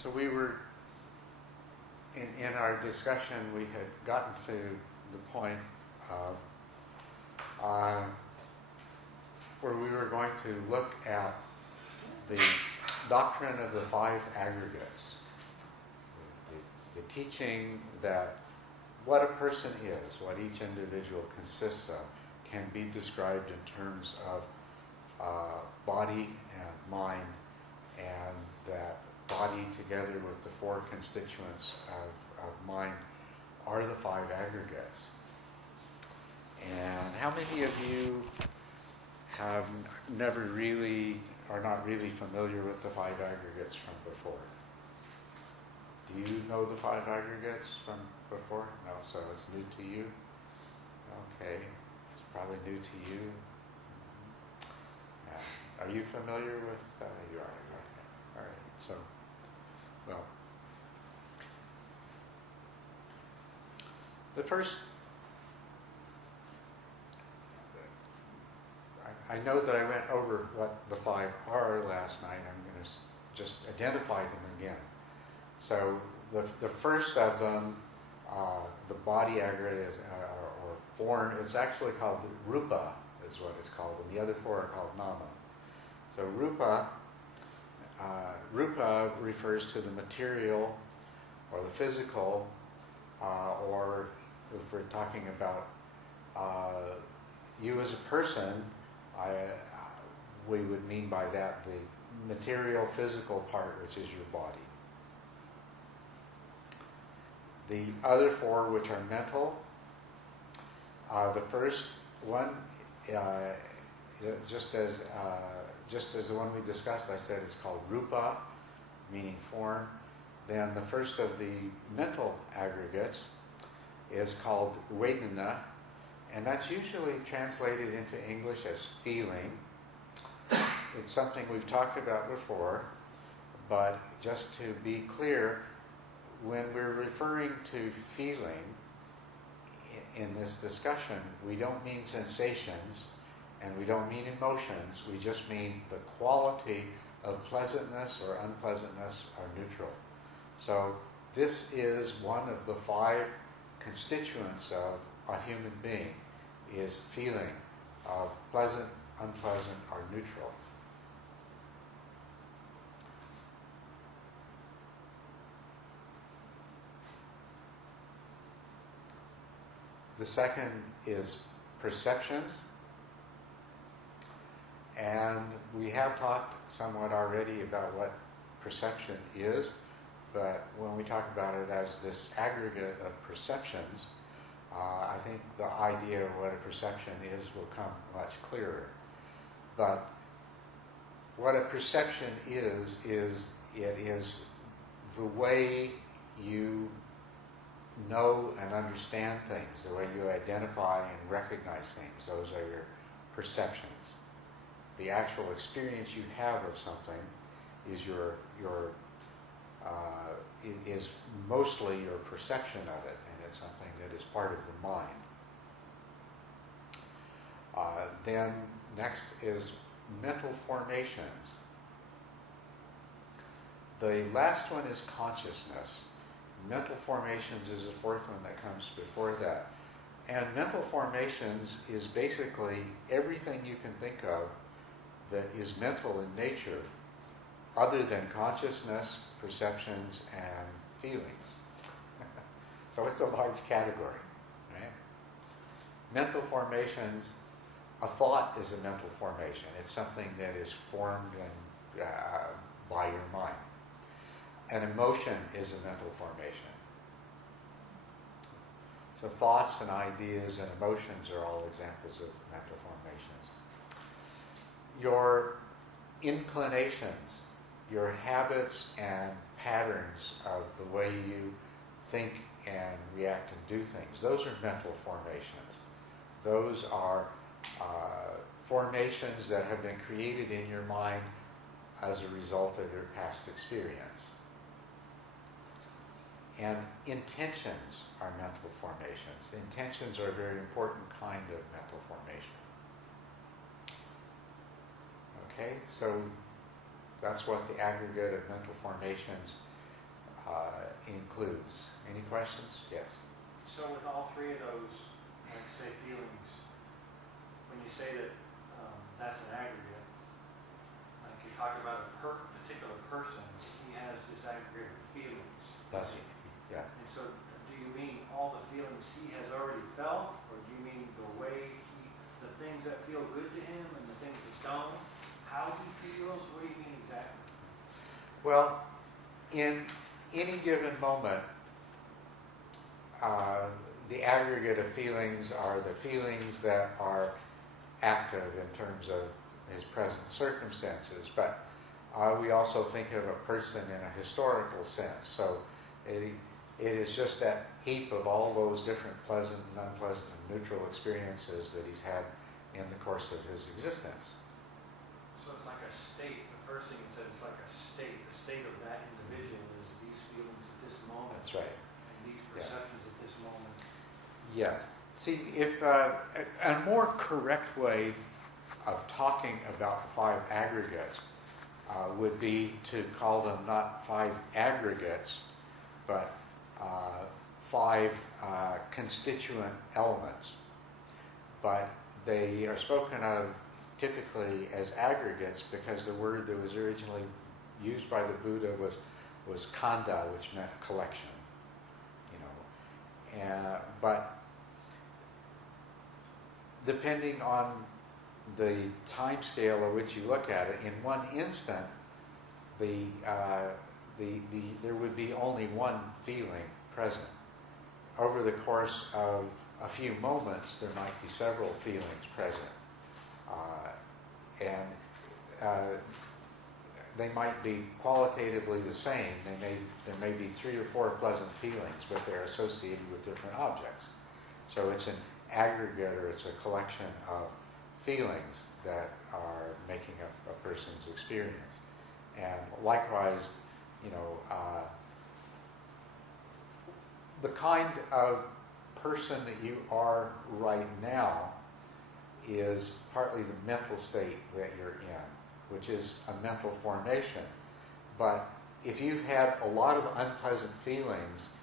So we were, in our discussion, we had gotten to the point where we were going to look at the doctrine of the five aggregates. The teaching that what a person is, what each individual consists of, can be described in terms of body and mind, and that body together with the four constituents of mind are the five aggregates. And how many of you have never really, are not really familiar with the five aggregates from before? Do you know the five aggregates from before? No, so it's new to you? Okay, it's probably new to you. Are you familiar with, you are, okay. All right, so, well, the first, I know that I went over what the five are last night. I'm going to just identify them again. So the first of them, the body aggregate is, or form, it's actually called rupa, is what it's called, and the other four are called nama. So rupa refers to the material or the physical, or if we're talking about you as a person, we would mean by that the material, physical part, which is your body. The other four, which are mental, the first one, just as the one we discussed, I said it's called rupa, meaning form. Then the first of the mental aggregates is called vedana, and that's usually translated into English as feeling. It's something we've talked about before, but just to be clear, when we're referring to feeling in this discussion, we don't mean sensations and we don't mean emotions, we just mean the quality of pleasantness or unpleasantness or neutral. So this is one of the five constituents of a human being, is feeling of pleasant, unpleasant, or neutral. The second is perception. And we have talked somewhat already about what perception is, but when we talk about it as this aggregate of perceptions, I think the idea of what a perception is will come much clearer. But what a perception is it is the way you know and understand things, the way you identify and recognize things. Those are your perceptions. The actual experience you have of something is is mostly your perception of it, and it's something that is part of the mind. Then next is mental formations. The last one is consciousness. Mental formations is the fourth one that comes before that. And mental formations is basically everything you can think of that is mental in nature, other than consciousness, perceptions, and feelings. So it's a large category, right? Mental formations, a thought is a mental formation. It's something that is formed by your mind. An emotion is a mental formation. So thoughts and ideas and emotions are all examples of mental formations. Your inclinations, your habits and patterns of the way you think and react and do things, those are mental formations. Those are formations that have been created in your mind as a result of your past experience. And intentions are mental formations. Intentions are a very important kind of mental formation. Okay, so that's what the aggregate of mental formations includes. Any questions? Yes. So with all three of those, like say feelings, when you say that that's an aggregate, like you talk about a particular person, he has disaggregated feelings. That's it. Yeah. And so do you mean all the feelings he has already felt, or do you mean the way the things that feel good to him and the things that don't, how he feels? What do you mean exactly? Well, in any given moment, the aggregate of feelings are the feelings that are active in terms of his present circumstances, but we also think of a person in a historical sense. So it is just that heap of all those different pleasant and unpleasant and neutral experiences that he's had in the course of his existence. So it's like a state. The first thing you said is like a state. The state of that individual is these feelings at this moment. That's right. And these perceptions at this moment. Yes. See, if a more correct way of talking about the five aggregates would be to call them not five aggregates, but five constituent elements. But they are spoken of typically as aggregates because the word that was originally used by the Buddha was kanda, which meant collection. But depending on the time scale at which you look at it, in one instant, there would be only one feeling present. Over the course of a few moments, there might be several feelings present. They might be qualitatively the same. There may be 3 or 4 pleasant feelings, but they're associated with different objects. So it's an aggregate, or it's a collection of feelings that are making up a person's experience. And likewise, the kind of person that you are right now is partly the mental state that you're in, which is a mental formation. But if you've had a lot of unpleasant feelings,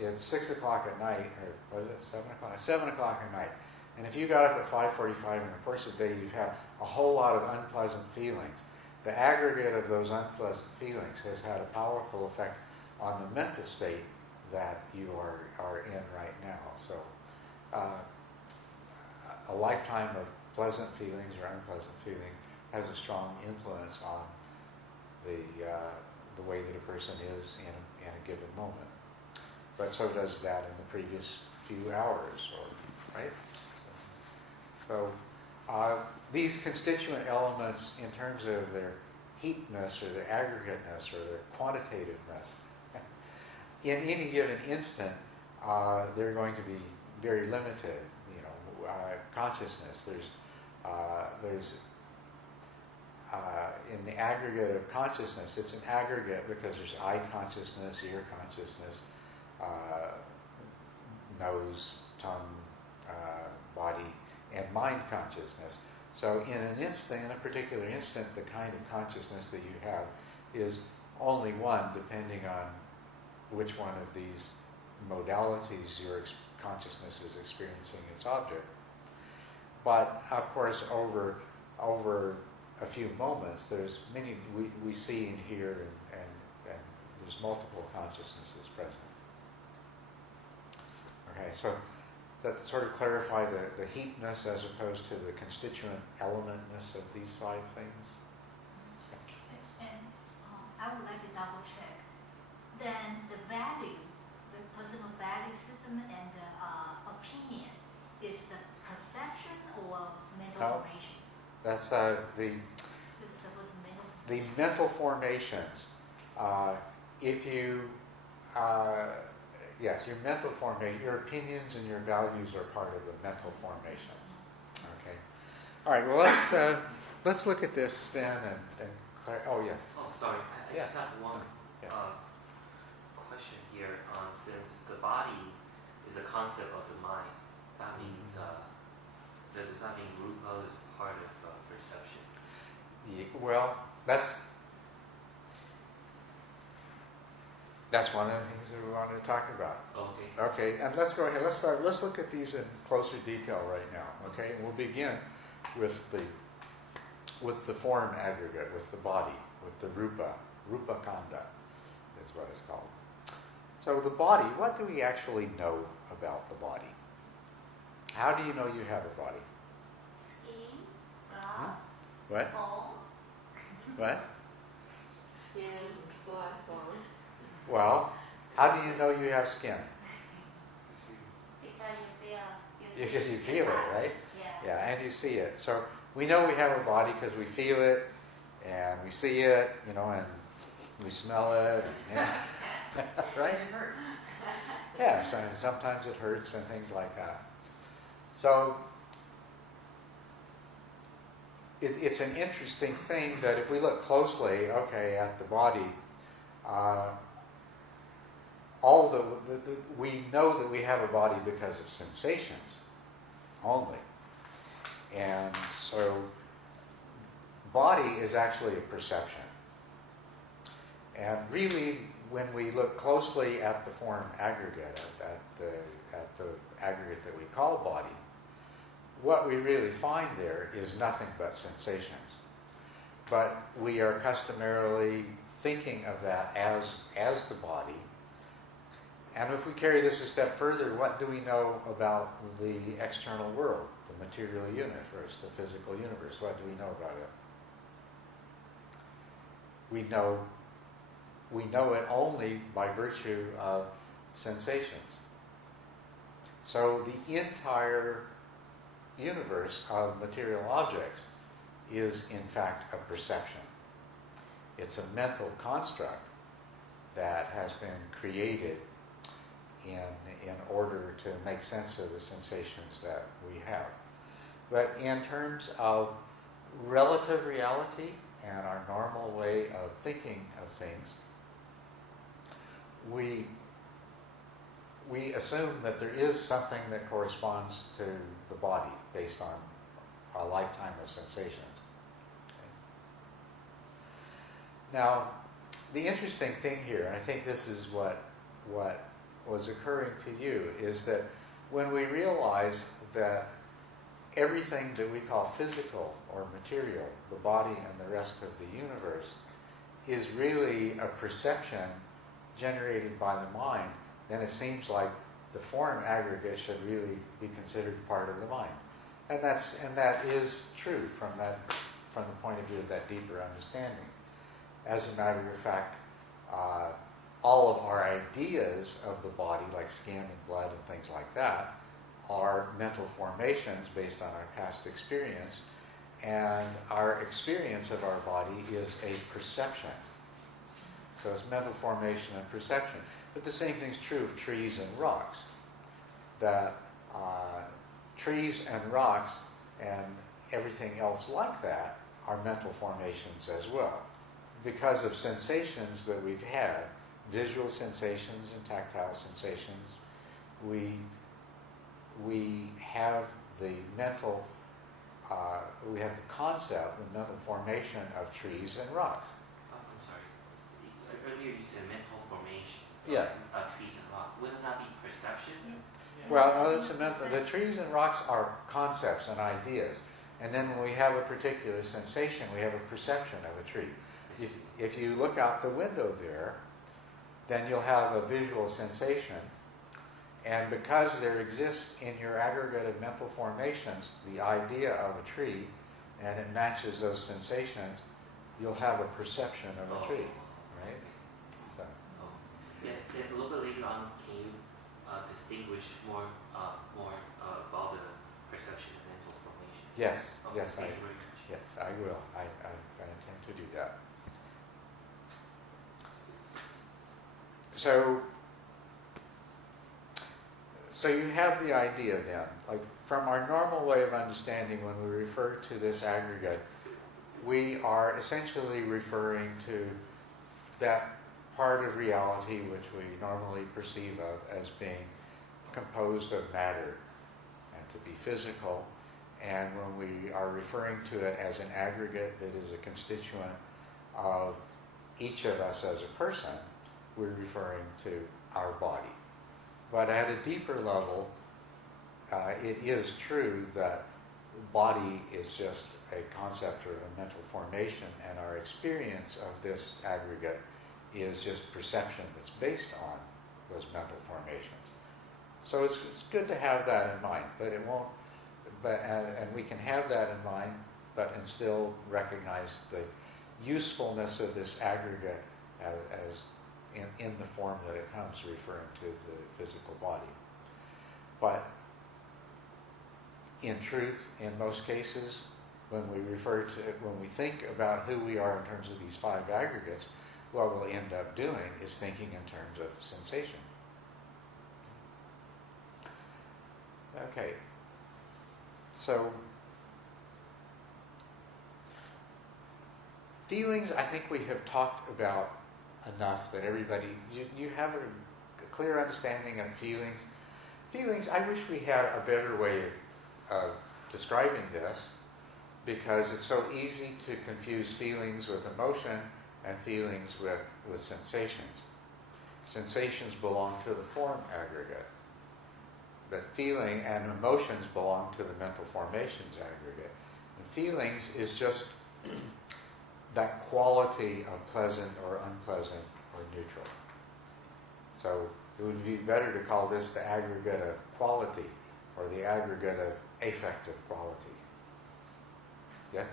it's 6 o'clock at night, or was it 7 o'clock? 7 o'clock at night. And if you got up at 5:45 in the course of the day, you've had a whole lot of unpleasant feelings. The aggregate of those unpleasant feelings has had a powerful effect on the mental state that you are in right now. So a lifetime of pleasant feelings or unpleasant feeling has a strong influence on the way that a person is in a given moment. But so does that in the previous few hours, right? So these constituent elements, in terms of their heapness or their aggregateness or their quantitativeness, in any given instant, they're going to be very limited. Consciousness. There's in the aggregate of consciousness, it's an aggregate because there's eye consciousness, ear consciousness, nose, tongue, body, and mind consciousness. So in a particular instant, the kind of consciousness that you have is only one, depending on which one of these modalities your consciousness is experiencing its object. But of course, over a few moments, there's many we see and hear, and there's multiple consciousnesses present. Okay, so that sort of clarify the heapness as opposed to the constituent elementness of these 5 things. And I would like to double check. Then the value, the personal value system and the opinion, is the perception or mental formation? That's the mental. mental formations. If you yes, your mental formation, your opinions and your values are part of the mental formations. Okay. All right. Well, let's look at this then and oh yes. Oh, sorry. I Yes. just have one question here. Since the body is a concept of the mind, that means does that mean rupa is part of perception? Well, that's That's one of the things that we wanted to talk about. Okay. Okay, and let's go ahead. Let's start. Let's look at these in closer detail right now. Okay, and we'll begin with the form aggregate, with the body, with the rupa kanda, is what it's called. So the body. What do we actually know about the body? How do you know you have a body? Skin, blood, What? bone. What? Skin, blood, bone. Well, how do you know you have skin? Because you feel. Because you feel it, right? Yeah. Yeah, and you see it. So we know we have a body because we feel it, and we see it, you know, and we smell it, and, right? It hurts. Yeah, so sometimes it hurts and things like that. So it's an interesting thing that if we look closely, okay, at the body, we know that we have a body because of sensations only. And so body is actually a perception. And really, when we look closely at the form aggregate, at the aggregate that we call body, what we really find there is nothing but sensations. But we are customarily thinking of that as the body. And if we carry this a step further, what do we know about the external world, the material universe, the physical universe? What do we know about it? We know it only by virtue of sensations. So the entire universe of material objects is in fact a perception. It's a mental construct that has been created in order to make sense of the sensations that we have. But in terms of relative reality and our normal way of thinking of things, we assume that there is something that corresponds to the body based on a lifetime of sensations. Okay. Now, the interesting thing here, and I think this is what was occurring to you, is that when we realize that everything that we call physical or material, the body and the rest of the universe, is really a perception generated by the mind, then it seems like the form aggregate should really be considered part of the mind. And that is true from the point of view of that deeper understanding. As a matter of fact, all of our ideas of the body, like skin and blood and things like that, are mental formations based on our past experience, and our experience of our body is a perception. So it's mental formation and perception. But the same thing is true of trees and rocks. That trees and rocks and everything else like that are mental formations as well. Because of sensations that we've had, visual sensations and tactile sensations, we have the mental, we have the concept, the mental formation of trees and rocks. I'm sorry. Earlier you said mental formation. Yes. Trees and rock. Wouldn't that be perception? Well, no, it's a mental. The trees and rocks are concepts and ideas, and then when we have a particular sensation, we have a perception of a tree. If you look out the window there, then you'll have a visual sensation, and because there exists in your aggregate of mental formations the idea of a tree, and it matches those sensations, you'll have a perception of a tree, right? So. Yeah, a little bit later on, can you distinguish more about the perception and mental formation? Yes, Okay, yes, thank you very much. yes, I will. I intend to do that. So you have the idea then, like from our normal way of understanding, when we refer to this aggregate, we are essentially referring to that part of reality which we normally perceive of as being composed of matter and to be physical. And when we are referring to it as an aggregate that is a constituent of each of us as a person, we're referring to our body. But at a deeper level, it is true that body is just a concept or a mental formation, and our experience of this aggregate is just perception that's based on those mental formations. So it's good to have that in mind, but it won't. And we can have that in mind, and still recognize the usefulness of this aggregate as in the form that it comes, referring to the physical body. But in truth, in most cases, when we think about who we are in terms of these 5 aggregates, what we'll end up doing is thinking in terms of sensation. Okay. So, feelings, I think we have talked about enough that everybody, you have a clear understanding of feelings. Feelings, I wish we had a better way of describing this, because it's so easy to confuse feelings with emotion and feelings with sensations. Sensations belong to the form aggregate, but feeling and emotions belong to the mental formations aggregate. And feelings is just that quality of pleasant or unpleasant or neutral. So it would be better to call this the aggregate of quality or the aggregate of affective quality. Yes?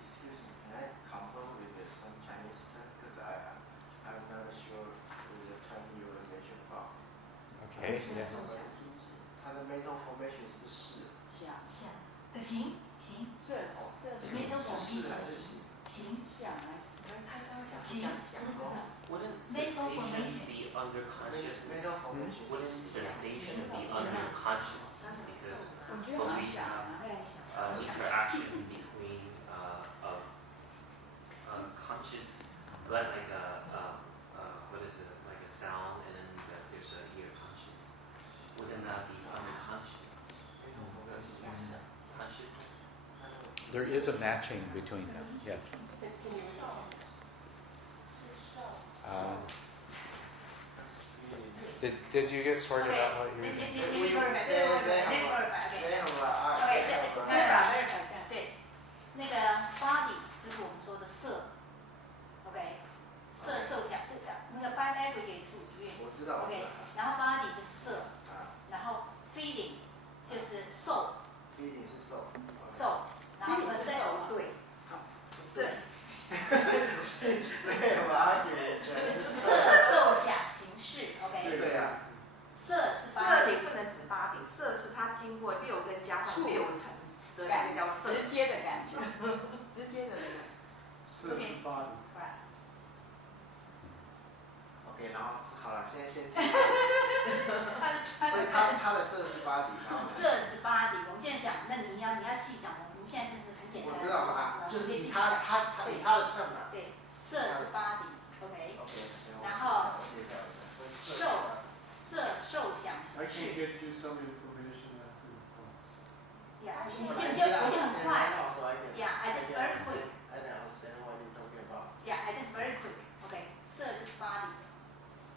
Excuse me, can I confirm with some Chinese term? Because I'm not sure with the term you mentioned about. Okay. Yeah. 它的 mental formation 是不是行，mental 是还 formation 是形？行 Wouldn't Mental sensation formation. be under consciousness? mental formation Wouldn't 是 sensation be under consciousness? Because when we have interaction between conscious, like what is it, like a sound, and then there's a ear conscious. Wouldn't that be under consciousness? Consciousness? There is a matching between them. Yeah. Did you get sorted out what you were doing? 对，那个 body 就是我们说的色 ，OK， 色受想是那个 five aggregate 是5个我知道。 ，OK， 然后 body 就是色，啊然后 feeling 就是受， ，feeling 是受。受，然后 percent 对，对，没有啊，色受想行识 ，OK， 对呀。色是色 body，你不能指8点，色是它经过6根加上6层的那个叫色，直接的感觉，直接的那个。色是 body。 OK， 然后好了，现在先。所以它的色是body，色是 body， 我们现在讲，那你要细讲，我们现在就是很简单。我知道嘛，就是以它的 term 嘛。对，色是 body，OK。 OK， 然后色受想 I 行 can 识。 get you some information after the class. 我就很快。Yeah, I just very quick. I don't understand what you're talking about. Yeah, I just very quick. OK， 色就是 body，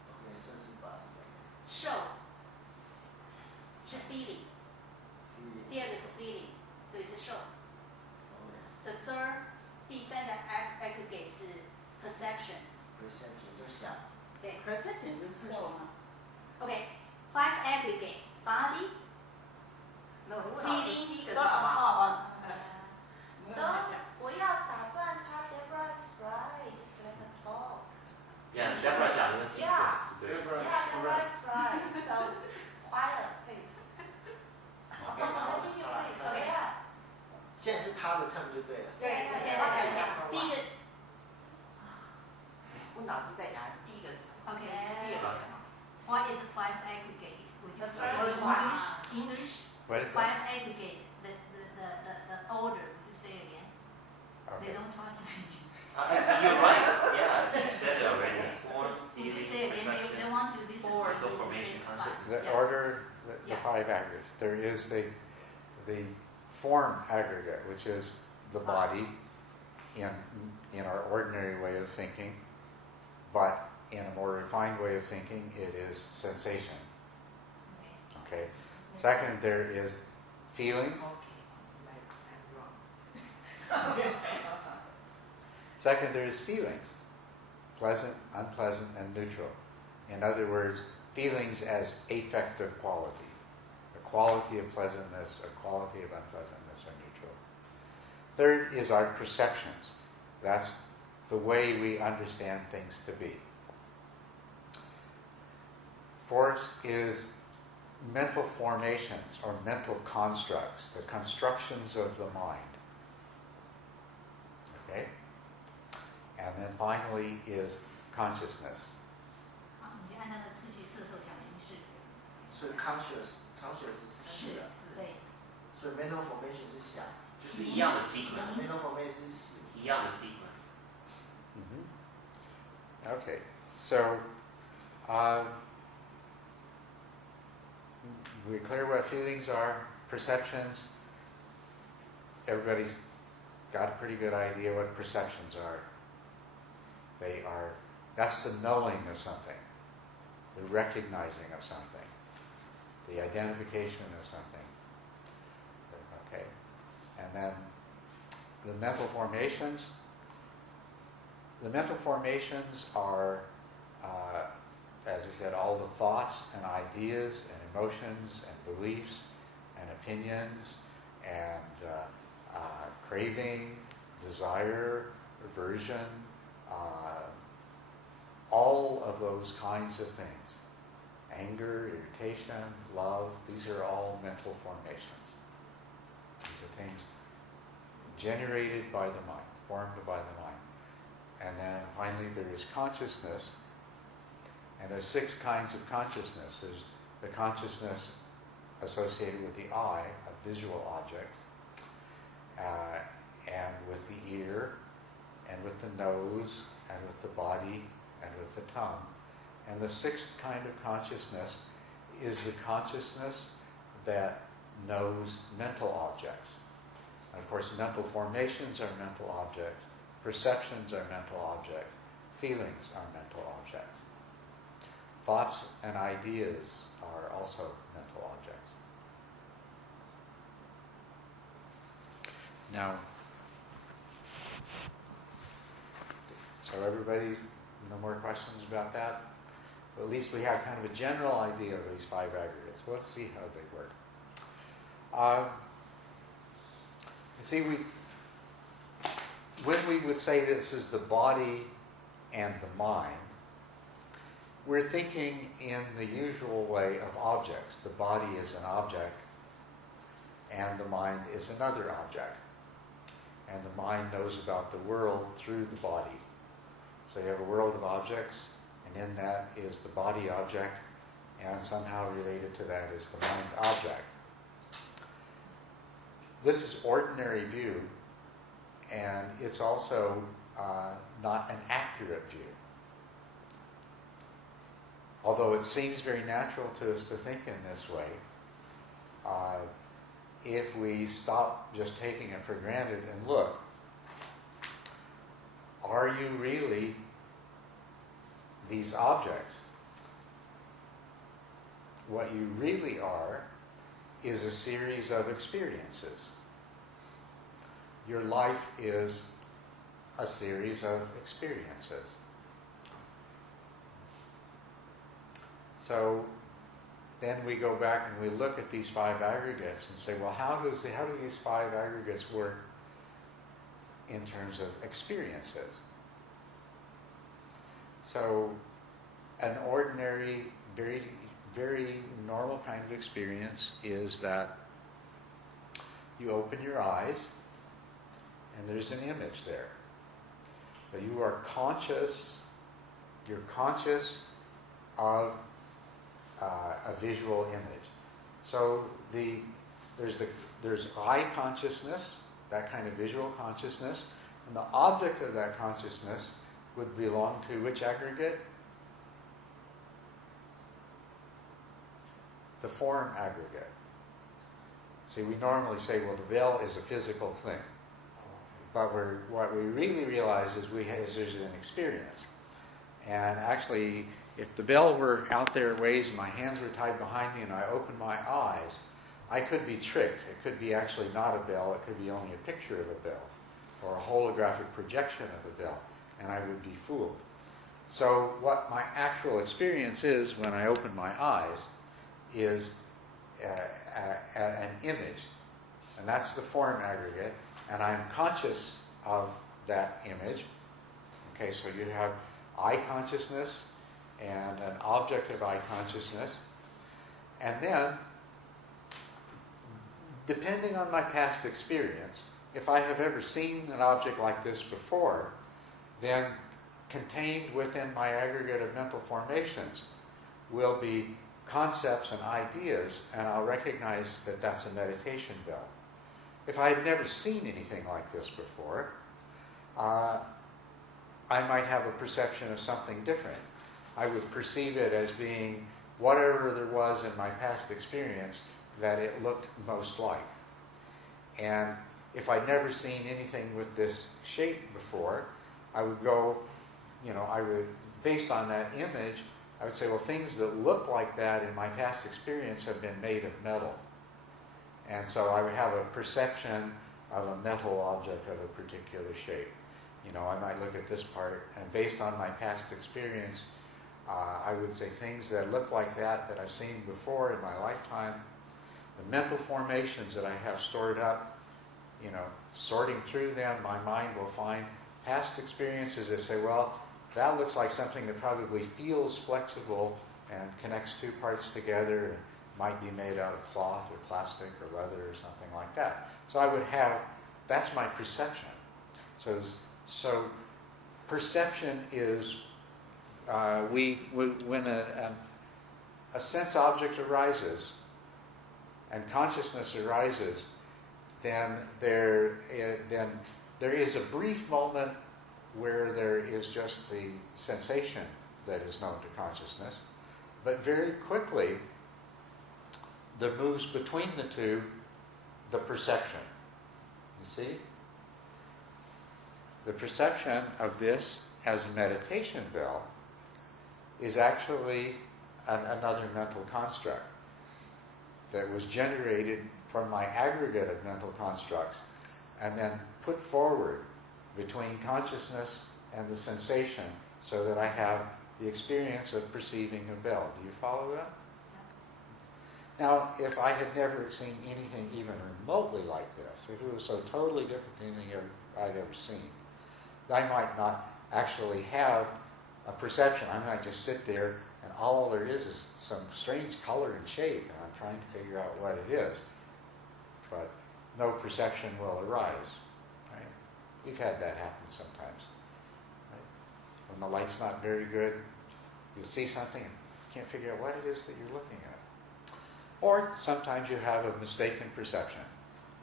OK， 色是body。受是 feeling， 第二个是 feeling， 所以是受。The third， 第三个 aggregate 是 perception。 perception 就想。对 perception 不是受吗？ OK，five aggregate body。 那我问老师，第 feeling 一个是什么？不要打断他 ，Deborah is right, just let her talk. Yeah, Deborah 讲的 sequence， 对。 Yeah, Deborah is right. So quiet, please. Continue, please. OK 啊。现在是他的 term 就对了。对，我现在在讲第一个。问老师在讲还是第一个是什么？ OK， 第二个是什么？ What is five aggregate? Which is The first one. English. What is Five that? aggregate. The order. Would you say again? They Okay. don't translate. You're right. Yeah, you said it already. It's form, Would you feeling, say again? They perception. want to listen to Mental you formation, say consciousness. The Yeah. order, the Yeah. 5 aggregates. There is the form aggregate, which is the body in our ordinary way of thinking, but in a more refined way of thinking, it is sensation. Okay. Second, there is feelings. Second, there is feelings. Pleasant, unpleasant, and neutral. In other words, feelings as affective quality. A quality of pleasantness, a quality of unpleasantness, or neutral. Third is our perceptions. That's the way we understand things to be. Fourth is mental formations or mental constructs, the constructions of the mind. Okay? And then finally is consciousness. 好，你就按照那个次序色受想行识。所以 conscious 是细的，对。所以 mental formation 是想，是一样的 sequence， mental formation 是细，一样的 sequence。Okay, so we're clear what feelings are, perceptions. Everybody's got a pretty good idea what perceptions are. That's the knowing of something, the recognizing of something, the identification of something. Okay, and then the mental formations. The mental formations are, as I said, all the thoughts and ideas and emotions and beliefs and opinions and craving, desire, aversion, all of those kinds of things. Anger, irritation, love, these are all mental formations. These are things generated by the mind, formed by the mind. And then finally there is consciousness. And there's 6 kinds of consciousness. There's the consciousness associated with the eye, of visual objects, and with the ear, and with the nose, and with the body, and with the tongue. And the 6th kind of consciousness is the consciousness that knows mental objects. And of course, mental formations are mental objects. Perceptions are mental objects. Feelings are mental objects. Thoughts and ideas are also mental objects. Now, so everybody, no more questions about that? Well, at least we have kind of a general idea of these 5 aggregates. Let's see how they work. You see, when we would say this is the body and the mind, we're thinking in the usual way of objects. The body is an object, and the mind is another object. And the mind knows about the world through the body. So you have a world of objects, and in that is the body object, and somehow related to that is the mind object. This is ordinary view, and it's also not an accurate view. Although it seems very natural to us to think in this way, if we stop just taking it for granted and look, are you really these objects? What you really are is a series of experiences. Your life is a series of experiences. So then we go back and we look at these 5 aggregates and say, well, how do these 5 aggregates work in terms of experiences? So an ordinary, very, very normal kind of experience is that you open your eyes and there's an image there. But you are conscious, you're conscious of a visual image. So there's eye consciousness, that kind of visual consciousness, and the object of that consciousness would belong to which aggregate? The form aggregate. See, we normally say, well, the veil is a physical thing. But what we really realize is there's an experience. And actually, if the bell were out there ways and my hands were tied behind me and I opened my eyes, I could be tricked. It could be actually not a bell. It could be only a picture of a bell or a holographic projection of a bell, and I would be fooled. So what my actual experience is when I open my eyes is an image, and that's the form aggregate, and I'm conscious of that image. Okay, so you have eye consciousness and an object of eye consciousness, and then, depending on my past experience, if I have ever seen an object like this before, then contained within my aggregate of mental formations will be concepts and ideas, and I'll recognize that that's a meditation bell. If I had never seen anything like this before, I might have a perception of something different. I would perceive it as being whatever there was in my past experience that it looked most like. And if I'd never seen anything with this shape before, I would go, based on that image, I would say, well, things that look like that in my past experience have been made of metal. And so I would have a perception of a metal object of a particular shape. I might look at this part, and based on my past experience, I would say things that look like that I've seen before in my lifetime. The mental formations that I have stored up, sorting through them, my mind will find past experiences that say, well, that looks like something that probably feels flexible and connects two parts together and might be made out of cloth or plastic or leather or something like that. So I would have, that's my perception. So perception is, when a sense object arises and consciousness arises, then there is a brief moment where there is just the sensation that is known to consciousness, but very quickly there moves between the two the perception. You see? The perception of this as a meditation bell is actually another mental construct that was generated from my aggregate of mental constructs and then put forward between consciousness and the sensation so that I have the experience of perceiving a bell. Do you follow that? Now, if I had never seen anything even remotely like this, if it was so totally different than anything I'd ever seen, I might not actually have a perception. I might just sit there and all there is some strange color and shape, and I'm trying to figure out what it is. But no perception will arise. Right? We've had that happen sometimes. Right? When the light's not very good, you'll see something and can't figure out what it is that you're looking at. Or sometimes you have a mistaken perception.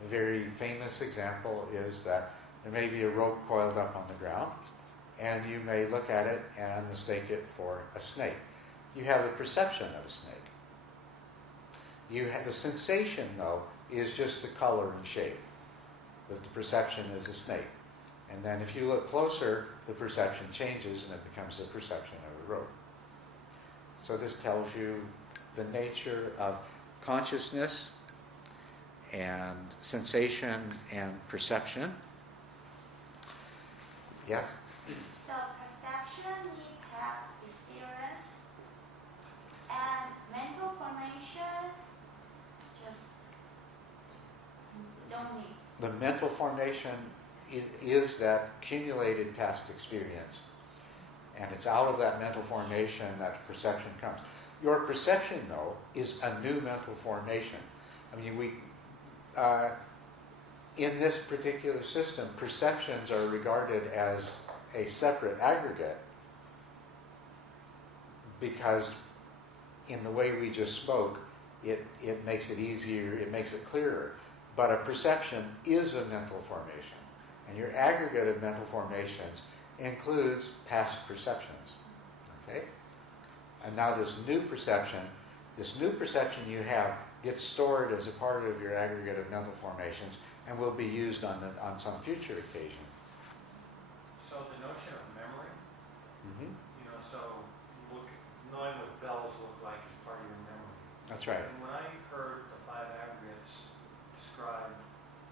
A very famous example is that there may be a rope coiled up on the ground, and you may look at it and mistake it for a snake. You have a perception of a snake. The sensation, though, is just the color and shape, that the perception is a snake. And then if you look closer, the perception changes and it becomes the perception of a rope. So this tells you the nature of consciousness and sensation and perception. Yes? So perception need past experience, and mental formation just don't need. The mental formation is that accumulated past experience. And it's out of that mental formation that perception comes. Your perception, though, is a new mental formation. I mean, in this particular system, perceptions are regarded as a separate aggregate because in the way we just spoke, it makes it easier, it makes it clearer. But a perception is a mental formation. And your aggregate of mental formations includes past perceptions. Okay? And now this new perception you have gets stored as a part of your aggregate of mental formations and will be used on some future occasion. So the notion of memory, Mm-hmm. so right. And when I heard the five aggregates described,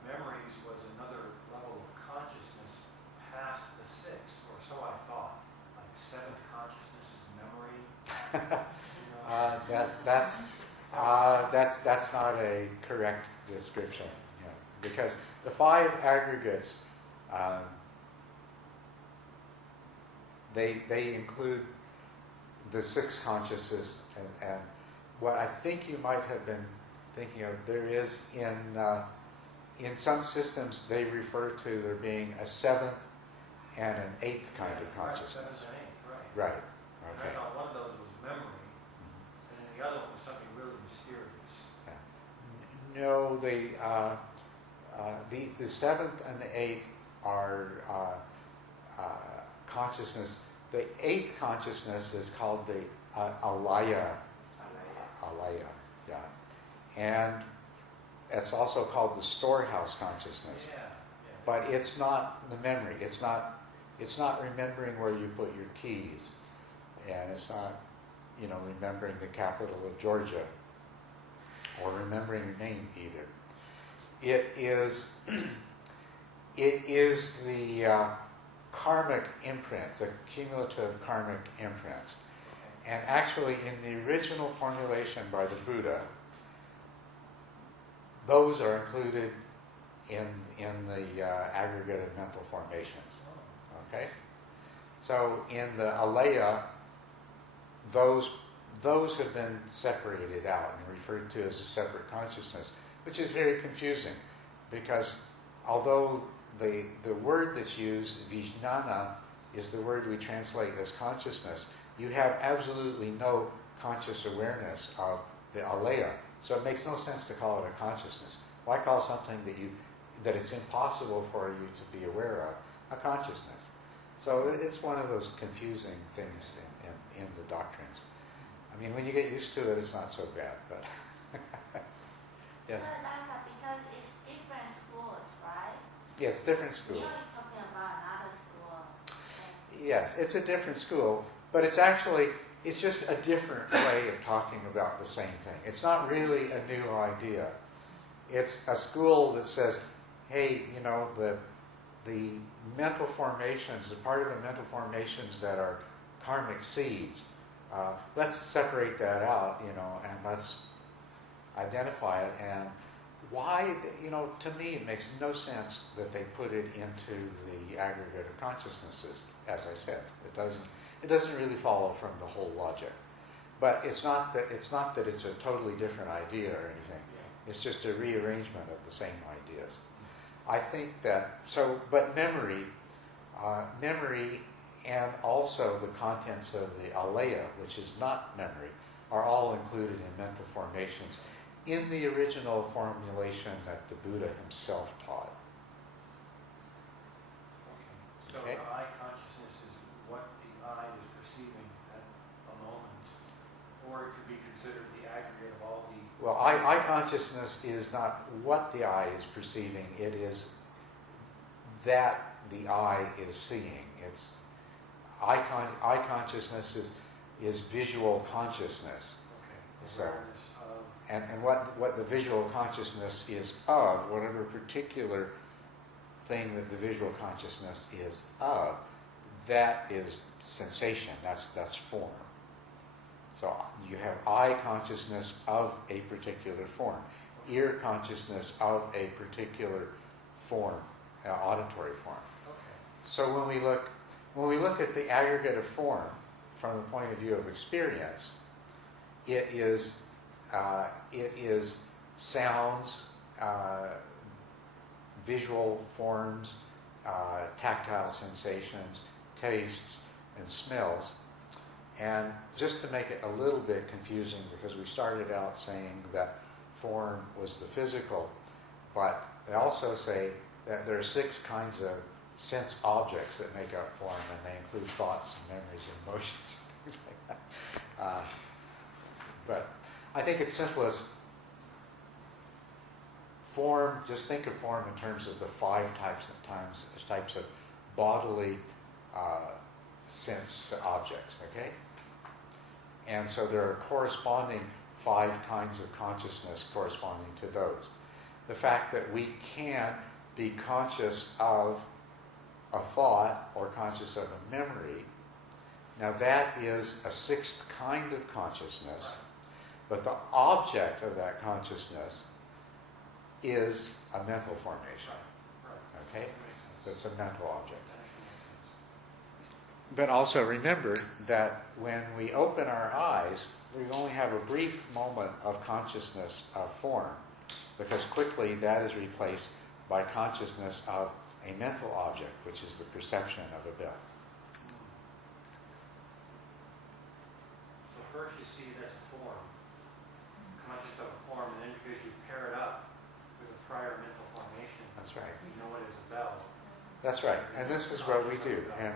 memories was another level of consciousness past the sixth, or so I thought. Like seventh consciousness is memory. That's not a correct description, because the five aggregates they include the six consciousnesses, and what I think you might have been thinking of, there is in some systems they refer to there being a seventh and an eighth kind of consciousness. Right, seventh and eighth, right. Right. Okay. And I thought one of those was memory, and then the other one was something really mysterious. No, the seventh and the eighth are consciousness. The eighth consciousness is called the alaya. Alaya, yeah. And it's also called the storehouse consciousness. Yeah. But it's not the memory. It's not remembering where you put your keys. And it's not, remembering the capital of Georgia or remembering your name either. It is the karmic imprint, the cumulative karmic imprint. And actually, in the original formulation by the Buddha, those are included in the aggregate of mental formations. Okay? So in the alaya, those have been separated out and referred to as a separate consciousness, which is very confusing, because although the word that's used, vijnana, is the word we translate as consciousness, you have absolutely no conscious awareness of the alaya. So it makes no sense to call it a consciousness. Why call something that it's impossible for you to be aware of a consciousness? So it's one of those confusing things in the doctrines. I mean, when you get used to it, it's not so bad, but yes. But that's because it's different schools, right? Yes, different schools. You're talking about another school. Yes, it's a different school, but it's just a different way of talking about the same thing. It's not really a new idea. It's a school that says, hey, the mental formations, the part of the mental formations that are karmic seeds, let's separate that out, and let's identify it. And why, to me, it makes no sense that they put it into the aggregate of consciousnesses, as I said. It doesn't really follow from the whole logic. But it's not that it's a totally different idea or anything. It's just a rearrangement of the same ideas. I think that, but memory and also the contents of the alaya, which is not memory, are all included in mental formations in the original formulation that the Buddha himself taught. So Okay. the eye consciousness is what the eye is perceiving at a moment, or it could be considered the aggregate of all the... Well, eye consciousness is not what the eye is perceiving, it is that the eye is seeing. It's eye consciousness is visual consciousness. Okay. So, Awareness of... and what the visual consciousness is of, whatever particular thing that the visual consciousness is of, that is sensation, that's form. So you have eye consciousness of a particular form, ear consciousness of a particular form, auditory form. Okay. So when we look at the aggregate of form from the point of view of experience, it is sounds, visual forms, tactile sensations, tastes, and smells. And just to make it a little bit confusing, because we started out saying that form was the physical, but they also say that there are 6 kinds of sense objects that make up form, and they include thoughts and memories and emotions, things like that. But I think it's simplest. Form, just think of form in terms of the 5 types of bodily sense objects, okay? And so there are corresponding 5 kinds of consciousness corresponding to those. The fact that we can be conscious of a thought or conscious of a memory, now that is a 6th kind of consciousness, but the object of that consciousness is a mental formation. Okay? That's a mental object. But also remember that when we open our eyes, we only have a brief moment of consciousness of form, because quickly that is replaced by consciousness of a mental object, which is the perception of a bell. So first you see that's a form, conscious of a form, and then because you pair it up with a prior mental formation, That's right. you know it as a bell. That's right. And this is what we do. And,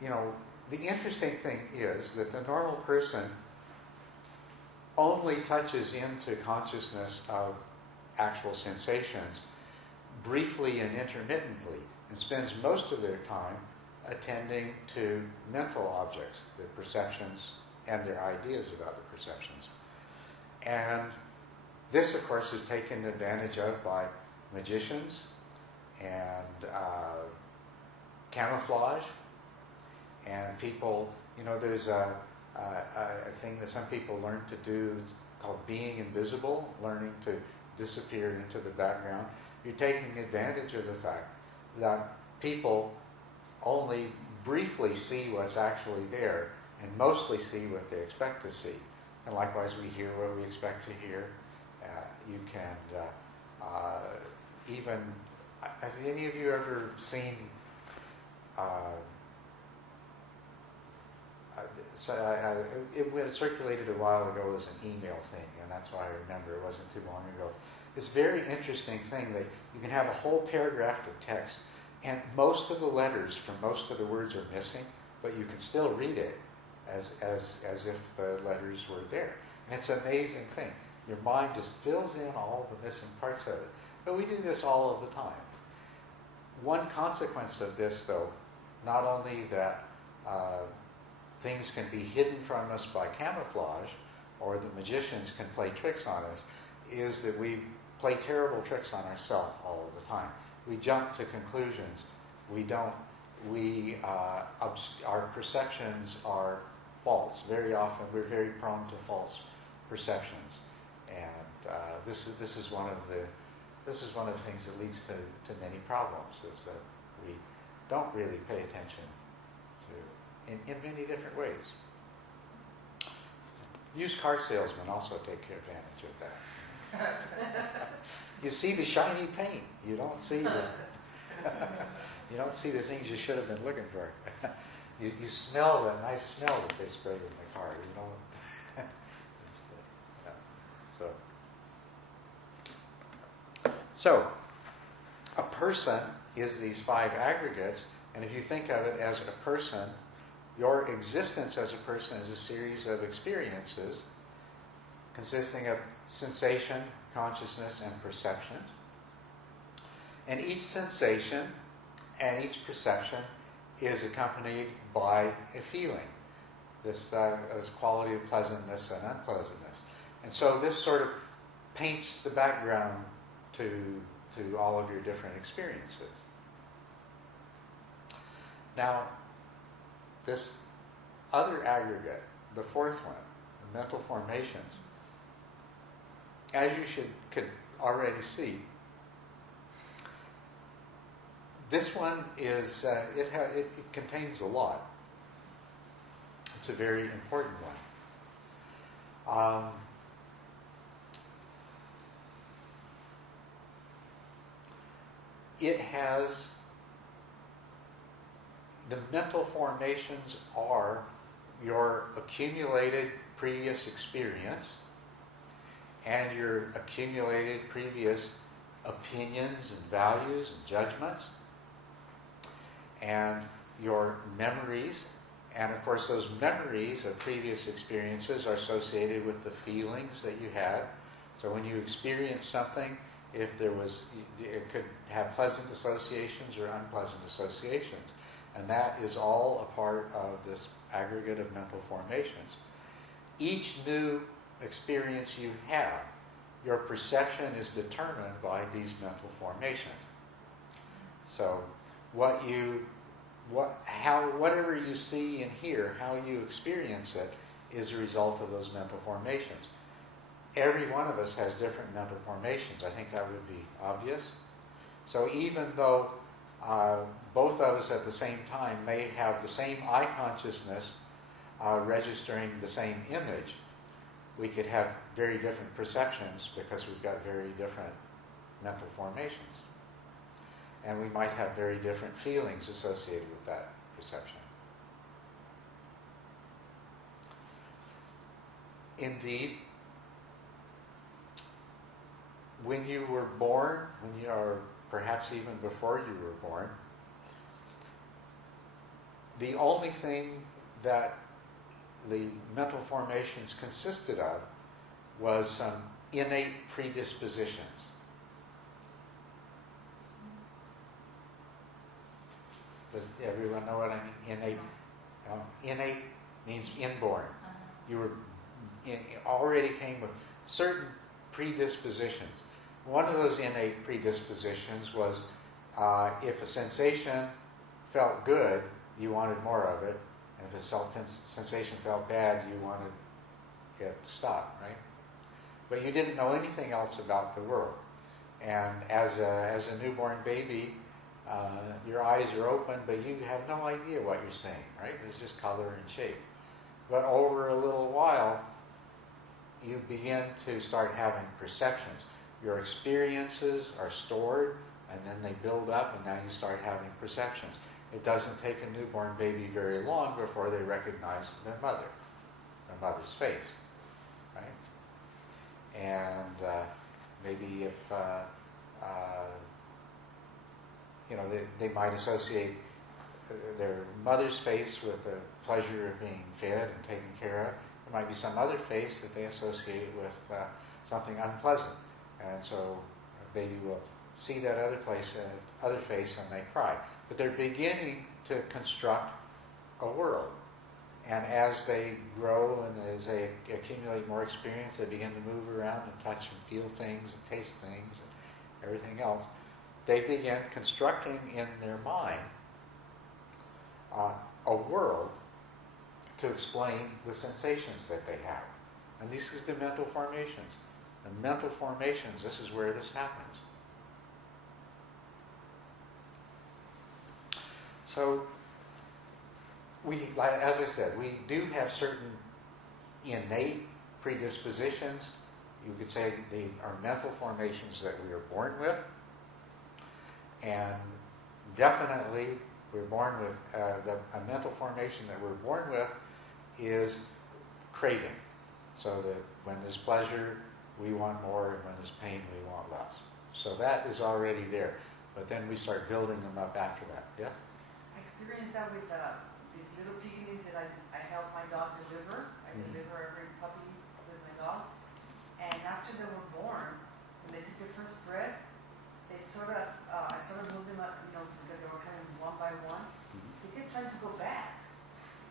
you know, the interesting thing is that the normal person only touches into consciousness of actual sensations briefly and intermittently, and spends most of their time attending to mental objects, their perceptions and their ideas about the perceptions. And this, of course, is taken advantage of by magicians and camouflage, and people, you know, there's a thing that some people learn to do called being invisible, learning to disappear into the background. You're taking advantage of the fact that people only briefly see what's actually there and mostly see what they expect to see. And likewise, we hear what we expect to hear. You can even... Have any of you ever seen... it circulated a while ago as an email thing, and that's why I remember it wasn't too long ago. This very interesting thing that you can have a whole paragraph of text, and most of the letters from most of the words are missing, but you can still read it as if the letters were there. And it's an amazing thing. Your mind just fills in all the missing parts of it. But we do this all of the time. One consequence of this, though, not only that things can be hidden from us by camouflage, or the magicians can play tricks on us, is that we play terrible tricks on ourselves all of the time. We jump to conclusions. Our perceptions are false. Very often, we're very prone to false perceptions, and this is one of the things that leads to many problems. Is that we don't really pay attention to in many different ways. Used car salesmen also take advantage of that. You see the shiny paint. You don't see the things you should have been looking for. You smell the nice smell that they sprayed in the car. You know. So, a person is these 5 aggregates, and if you think of it as a person, your existence as a person is a series of experiences consisting of sensation, consciousness, and perception. And each sensation and each perception is accompanied by a feeling, this quality of pleasantness and unpleasantness. And so this sort of paints the background to all of your different experiences. Now, this other aggregate, the 4th one, the mental formations, as you could already see, this one is it contains a lot. It's a very important one. It has, the mental formations are your accumulated previous experience and your accumulated previous opinions and values and judgments and your memories. And of course, those memories of previous experiences are associated with the feelings that you had. So when you experience something, it could have pleasant associations or unpleasant associations. And that is all a part of this aggregate of mental formations. Each new experience you have. Your perception is determined by these mental formations. So whatever you see and hear, how you experience it, is a result of those mental formations. Every one of us has different mental formations. I think that would be obvious. So even though both of us at the same time may have the same eye consciousness registering the same image, we could have very different perceptions because we've got very different mental formations. And we might have very different feelings associated with that perception. Indeed, when you were born, or perhaps even before you were born, the only thing that the mental formations consisted of was some innate predispositions. Does everyone know what I mean? Innate. Innate means inborn. You already came with certain predispositions. One of those innate predispositions was if a sensation felt good, you wanted more of it. And if a sensation felt bad, you wanted it to stop, right? But you didn't know anything else about the world. And as a newborn baby, your eyes are open, but you have no idea what you're seeing, right? There's just color and shape. But over a little while, you begin to start having perceptions. Your experiences are stored, and then they build up, and now you start having perceptions. It doesn't take a newborn baby very long before they recognize their mother's face, right? And maybe if they might associate their mother's face with the pleasure of being fed and taken care of. There might be some other face that they associate with something unpleasant, and so a baby will see that other face and they cry. But they're beginning to construct a world. And as they grow and as they accumulate more experience, they begin to move around and touch and feel things and taste things and everything else. They begin constructing in their mind a world to explain the sensations that they have. And this is the mental formations. The mental formations, this is where this happens. So, as I said, we do have certain innate predispositions. You could say they are mental formations that we are born with. And definitely, we're born with, a mental formation that we're born with is craving. So that when there's pleasure, we want more, and when there's pain, we want less. So that is already there. But then we start building them up after that. Yeah? I experienced that with these little pygmies that I help my dog deliver. I deliver every puppy with my dog. And after they were born, when they took their first breath, they I sort of moved them up, because they were coming one by one. They kept trying to go back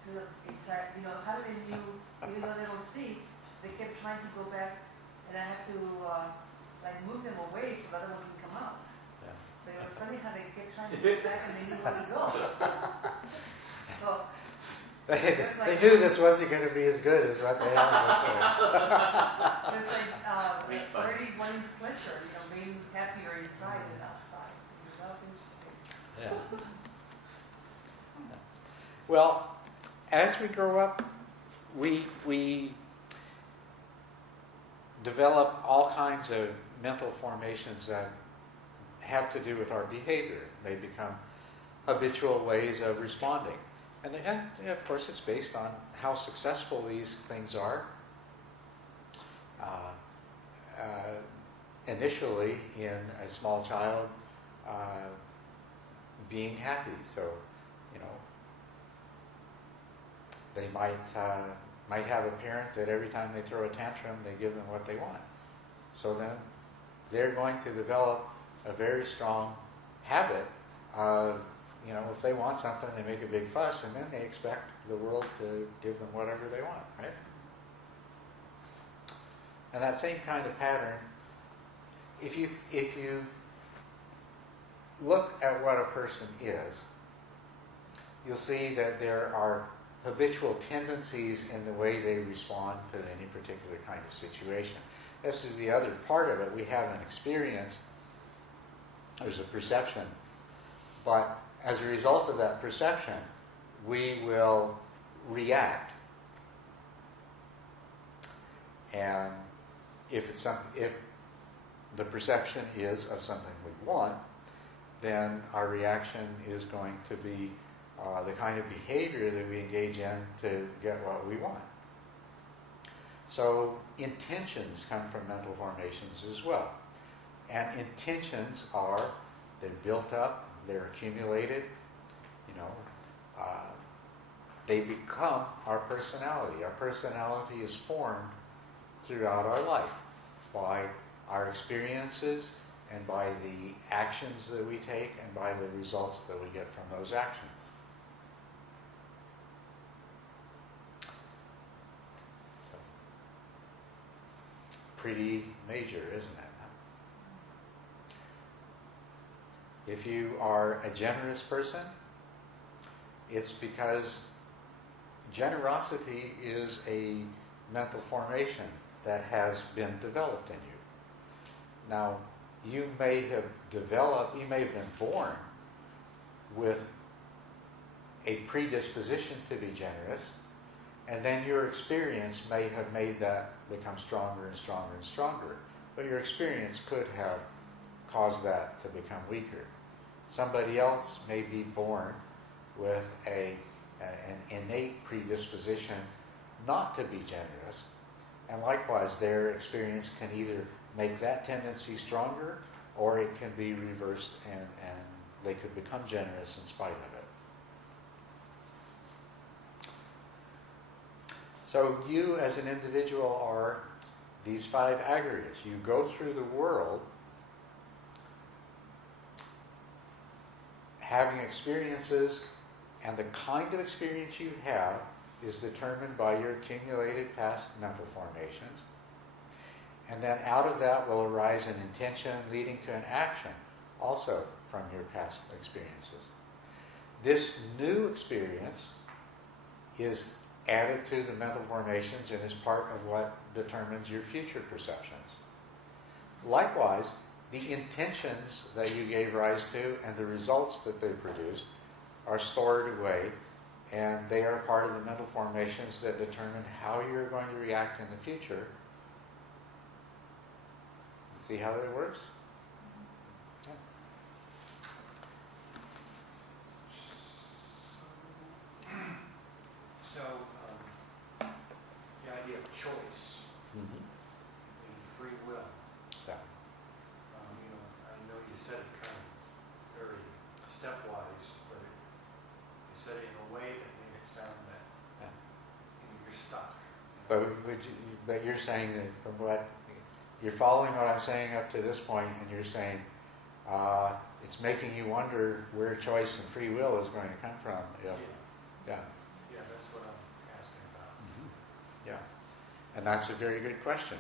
to the inside. How do they knew, even though they don't see, they kept trying to go back, and I had to move them away so the other one can come out. Yeah. But it was funny how they kept trying to go back and they knew where to go. So they knew this wasn't going to be as good as what they had before. it was already wanting pleasure, being happier inside than outside. That was interesting. Yeah. Well, as we grow up, we develop all kinds of mental formations that have to do with our behavior. They become habitual ways of responding. And of course, it's based on how successful these things are. Initially, in a small child, being happy. So, they might have a parent that every time they throw a tantrum, they give them what they want. So then, they're going to develop a very strong habit of, if they want something, they make a big fuss, and then they expect the world to give them whatever they want, right? And that same kind of pattern, if you look at what a person is, you'll see that there are habitual tendencies in the way they respond to any particular kind of situation. This is the other part of it. We have an experience, there's a perception, but as a result of that perception, we will react. And if the perception is of something we want, then our reaction is going to be the kind of behavior that we engage in to get what we want. So intentions come from mental formations as well. And intentions they're built up, they're accumulated, they become our personality. Our personality is formed throughout our life by our experiences and by the actions that we take and by the results that we get from those actions. So, pretty major, isn't it? If you are a generous person, it's because generosity is a mental formation that has been developed in you. Now, you may have been born with a predisposition to be generous, and then your experience may have made that become stronger and stronger and stronger. But your experience could have caused that to become weaker. Somebody else may be born with an innate predisposition not to be generous, and likewise their experience can either make that tendency stronger or it can be reversed and they could become generous in spite of it. So you as an individual are these 5 aggregates. You go through the world having experiences, and the kind of experience you have is determined by your accumulated past mental formations. And then out of that will arise an intention leading to an action, also from your past experiences. This new experience is added to the mental formations and is part of what determines your future perceptions. Likewise, the intentions that you gave rise to and the results that they produce are stored away, and they are part of the mental formations that determine how you're going to react in the future. See how that works? Yeah. So, the idea of choice Mm-hmm. and free will. Yeah. I know you said it kind of very stepwise, but you said it in a way that made it sound that you're stuck. But you're saying that from what you're following what I'm saying up to this point, and you're saying it's making you wonder where choice and free will is going to come from. Yeah. Yeah, that's what I'm asking about. Mm-hmm. Yeah. And that's a very good question.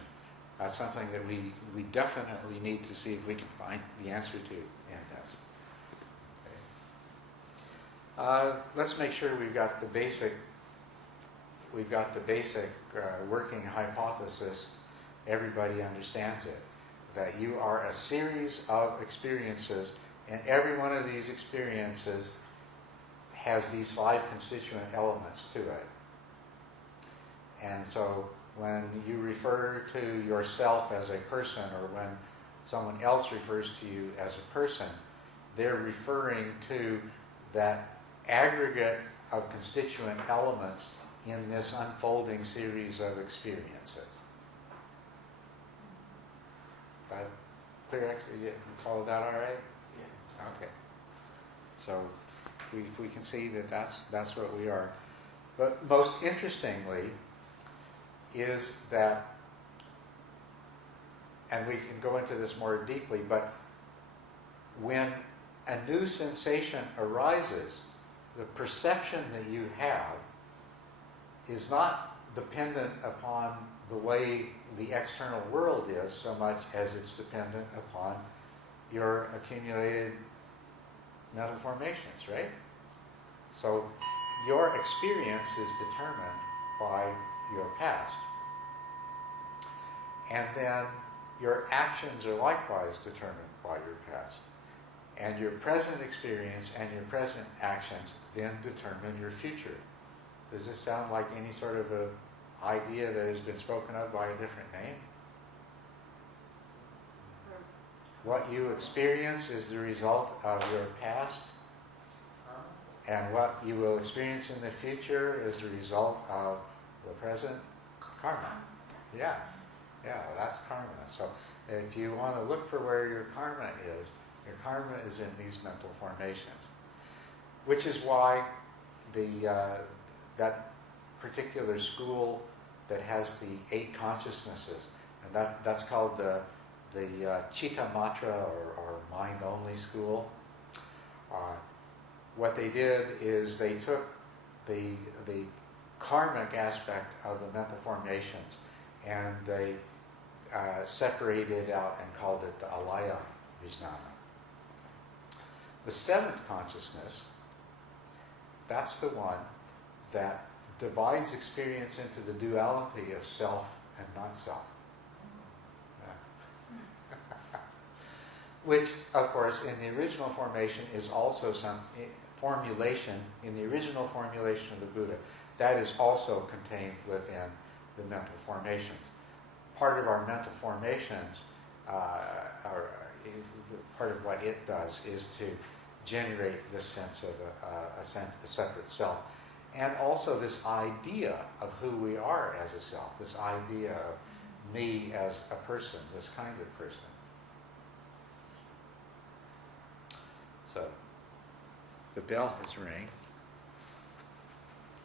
That's something that we definitely need to see if we can find the answer to in this. Okay. Let's make sure we've got the basic working hypothesis. Everybody understands it. That you are a series of experiences, and every one of these experiences has these 5 constituent elements to it. And so when you refer to yourself as a person, or when someone else refers to you as a person, they're referring to that aggregate of constituent elements in this unfolding series of experiences. That clear? You follow that all right? Yeah. Okay. So if we can see that that's what we are. But most interestingly is that, and we can go into this more deeply, but when a new sensation arises, the perception that you have is not dependent upon the way the external world is so much as it's dependent upon your accumulated mental formations, right? So your experience is determined by your past. And then your actions are likewise determined by your past. And your present experience and your present actions then determine your future. Does this sound like any sort of a idea that has been spoken of by a different name? What you experience is the result of your past, and what you will experience in the future is the result of the present karma. Yeah, that's karma. So if you want to look for where your karma is in these mental formations, which is why that particular school that has the 8 consciousnesses, and that's called the Chitta Matra or mind only school. What they did is they took the karmic aspect of the mental formations and they separated it out and called it the Alaya Vijnana. The 7th consciousness, that's the one that divides experience into the duality of self and not self. Yeah. Which, of course, in the original formation is also some formulation, in the original formulation of the Buddha, that is also contained within the mental formations. Part of our mental formations, part of what it does is to generate this sense of a separate self. And also this idea of who we are as a self, this idea of me as a person, this kind of person. So, the bell has rang.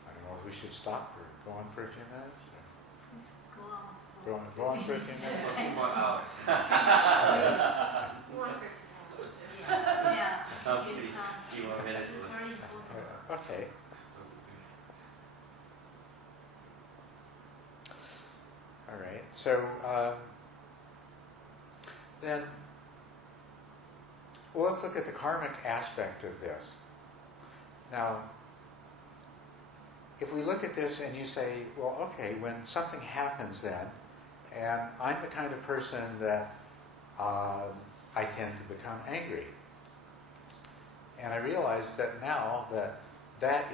I don't know if we should stop or go on for a few minutes. Go on for a few minutes. 2 more hours. Yeah. Okay, It's, few more minutes. it's very important. Okay. All right. So then, let's look at the karmic aspect of this. Now, if we look at this and you say, well, okay, when something happens then, and I'm the kind of person that I tend to become angry. And I realize that now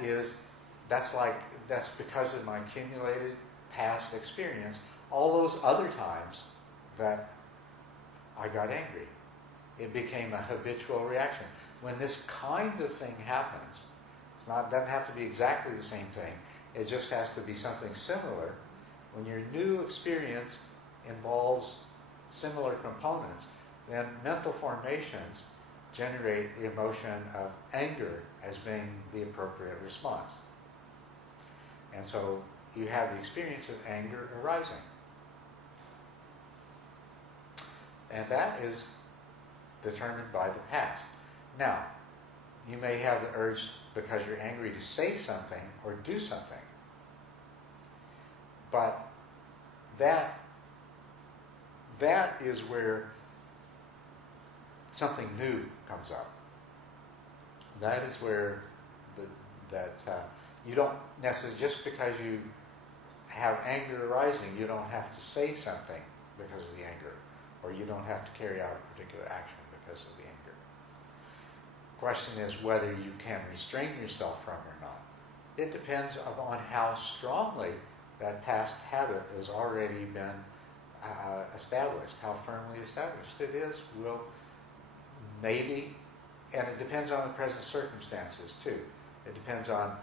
that's because of my accumulated past experience, all those other times that I got angry. It became a habitual reaction. When this kind of thing happens, it doesn't have to be exactly the same thing. It just has to be something similar. When your new experience involves similar components, then mental formations generate the emotion of anger as being the appropriate response. And so you have the experience of anger arising. And that is determined by the past. Now, you may have the urge, because you're angry, to say something or do something. But that is where something new comes up. That is where you don't necessarily, just because you have anger arising, you don't have to say something because of the anger, or you don't have to carry out a particular action because of the anger. The question is whether you can restrain yourself from it or not. It depends upon how strongly that past habit has already been established, how firmly established it is. Will maybe, and it depends on the present circumstances too. It depends on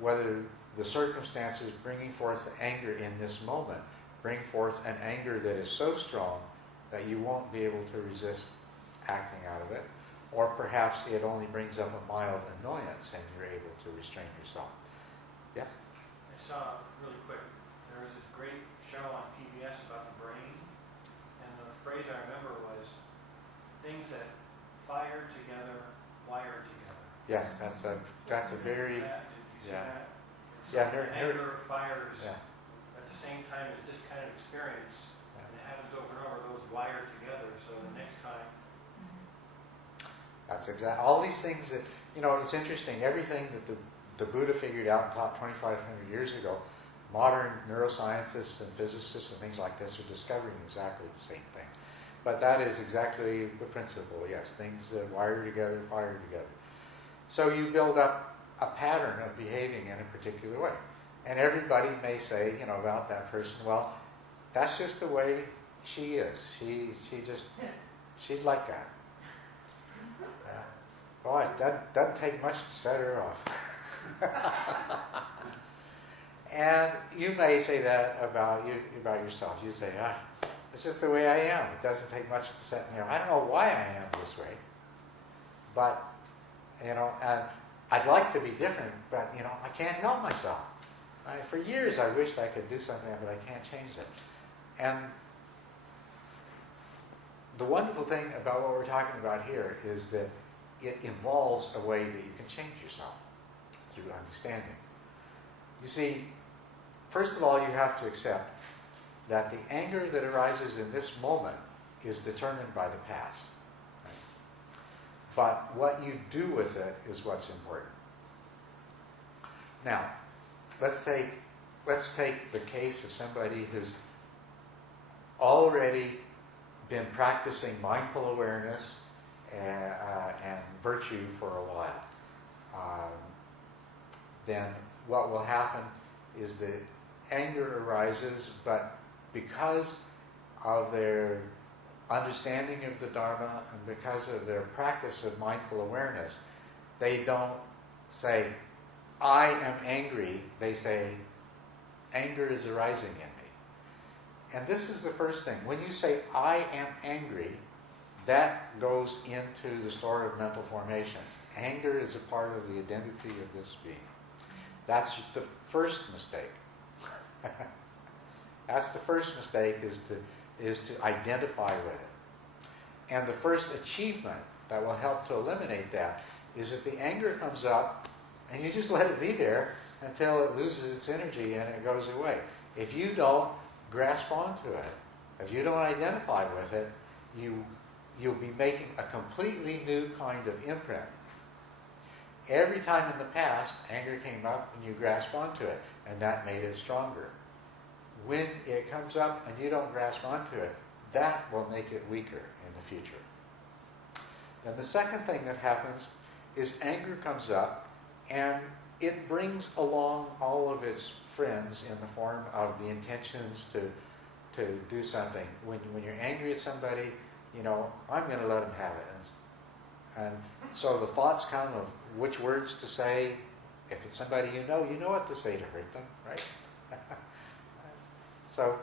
whether the circumstances bringing forth the anger in this moment bring forth an anger that is so strong that you won't be able to resist acting out of it, or perhaps it only brings up a mild annoyance and you're able to restrain yourself. Yes? I saw, really quick, there was this great show on PBS about the brain, and the phrase I remember was, things that fire together, wire together. Yes, that's a very, Did you see yeah. that? Yeah, So anger fires yeah. a the same time as this kind of experience, and it happens over and over, those wired together, so the next time. That's exactly, all these things that, it's interesting, everything that the Buddha figured out and taught 2,500 years ago, modern neuroscientists and physicists and things like this are discovering exactly the same thing. But that is exactly the principle, yes, things that wire together, fire together. So you build up a pattern of behaving in a particular way. And everybody may say, about that person, well, that's just the way she is. She's like that. Boy, that doesn't take much to set her off. And you may say that about yourself. You say, this is the way I am. It doesn't take much to set me off. I don't know why I am this way. But, and I'd like to be different, but, I can't help myself. For years I wished I could do something, but I can't change it. And the wonderful thing about what we're talking about here is that it involves a way that you can change yourself through understanding. You see, first of all, you have to accept that the anger that arises in this moment is determined by the past. Right? But what you do with it is what's important. Now, let's take the case of somebody who's already been practicing mindful awareness and virtue for a while. Then what will happen is that anger arises, but because of their understanding of the Dharma and because of their practice of mindful awareness, they don't say, I am angry. They say, anger is arising in me. And this is the first thing. When you say, I am angry, that goes into the store of mental formations. Anger is a part of the identity of this being. That's the first mistake. That's the first mistake, is to identify with it. And the first achievement that will help to eliminate that is if the anger comes up and you just let it be there until it loses its energy and it goes away. If you don't grasp onto it, if you don't identify with it, you'll be making a completely new kind of imprint. Every time in the past, anger came up and you grasped onto it, and that made it stronger. When it comes up and you don't grasp onto it, that will make it weaker in the future. Then the second thing that happens is anger comes up and it brings along all of its friends in the form of the intentions to do something. When you're angry at somebody, I'm going to let them have it. And so the thoughts come of which words to say. If it's somebody you know what to say to hurt them, right? So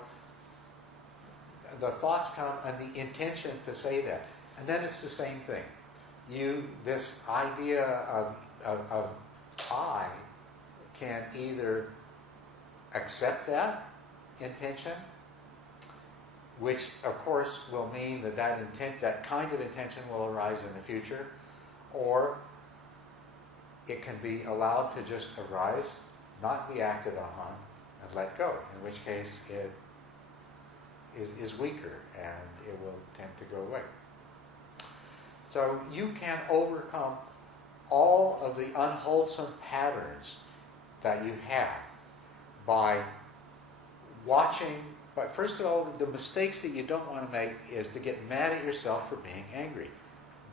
the thoughts come and the intention to say that. And then it's the same thing. This idea of I can either accept that intention, which of course will mean that kind of intention will arise in the future, or it can be allowed to just arise, not be acted upon, and let go, in which case it is weaker and it will tend to go away. So you can overcome all of the unwholesome patterns that you have by watching. But first of all, the mistakes that you don't want to make is to get mad at yourself for being angry.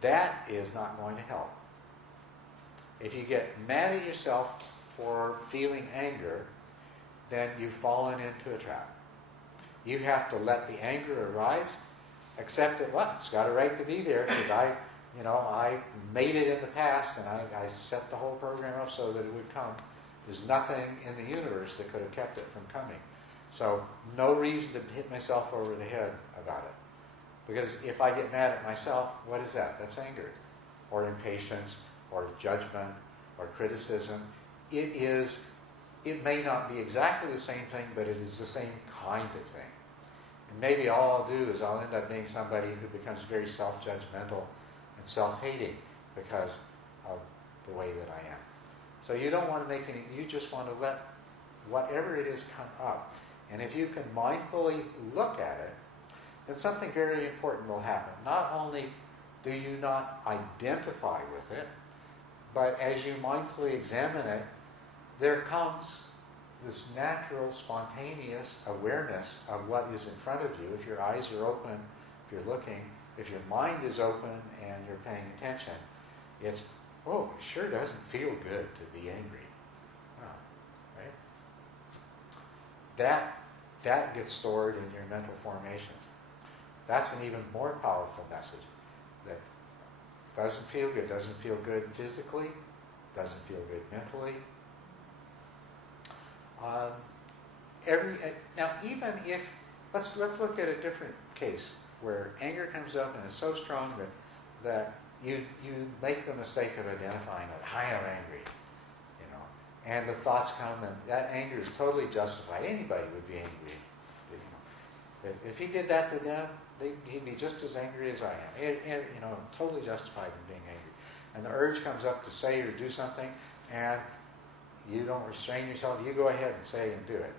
That is not going to help. If you get mad at yourself for feeling anger, then you've fallen into a trap. You have to let the anger arise, accept it. Well, it's got a right to be there because I made it in the past and I set the whole program up so that it would come. There's nothing in the universe that could have kept it from coming. So no reason to hit myself over the head about it. Because if I get mad at myself, what is that? That's anger, or impatience, or judgment, or criticism. It may not be exactly the same thing, but it is the same kind of thing. And maybe all I'll do is I'll end up being somebody who becomes very self-judgmental and self-hating because of the way that I am. So you don't want to make any, you just want to let whatever it is come up. And if you can mindfully look at it, then something very important will happen. Not only do you not identify with it, but as you mindfully examine it, there comes this natural, spontaneous awareness of what is in front of you. If your eyes are open, if you're looking, if your mind is open and you're paying attention, it's, oh, it sure doesn't feel good to be angry. Oh, right? That gets stored in your mental formations. That's an even more powerful message. That doesn't feel good. Doesn't feel good physically. Doesn't feel good mentally. Now, even if let's look at a different case where anger comes up and it's so strong that you make the mistake of identifying it. I am angry, and the thoughts come, and that anger is totally justified. Anybody would be angry, If he did that to them, he'd be just as angry as I am. Totally justified in being angry. And the urge comes up to say or do something, and you don't restrain yourself. You go ahead and say and do it.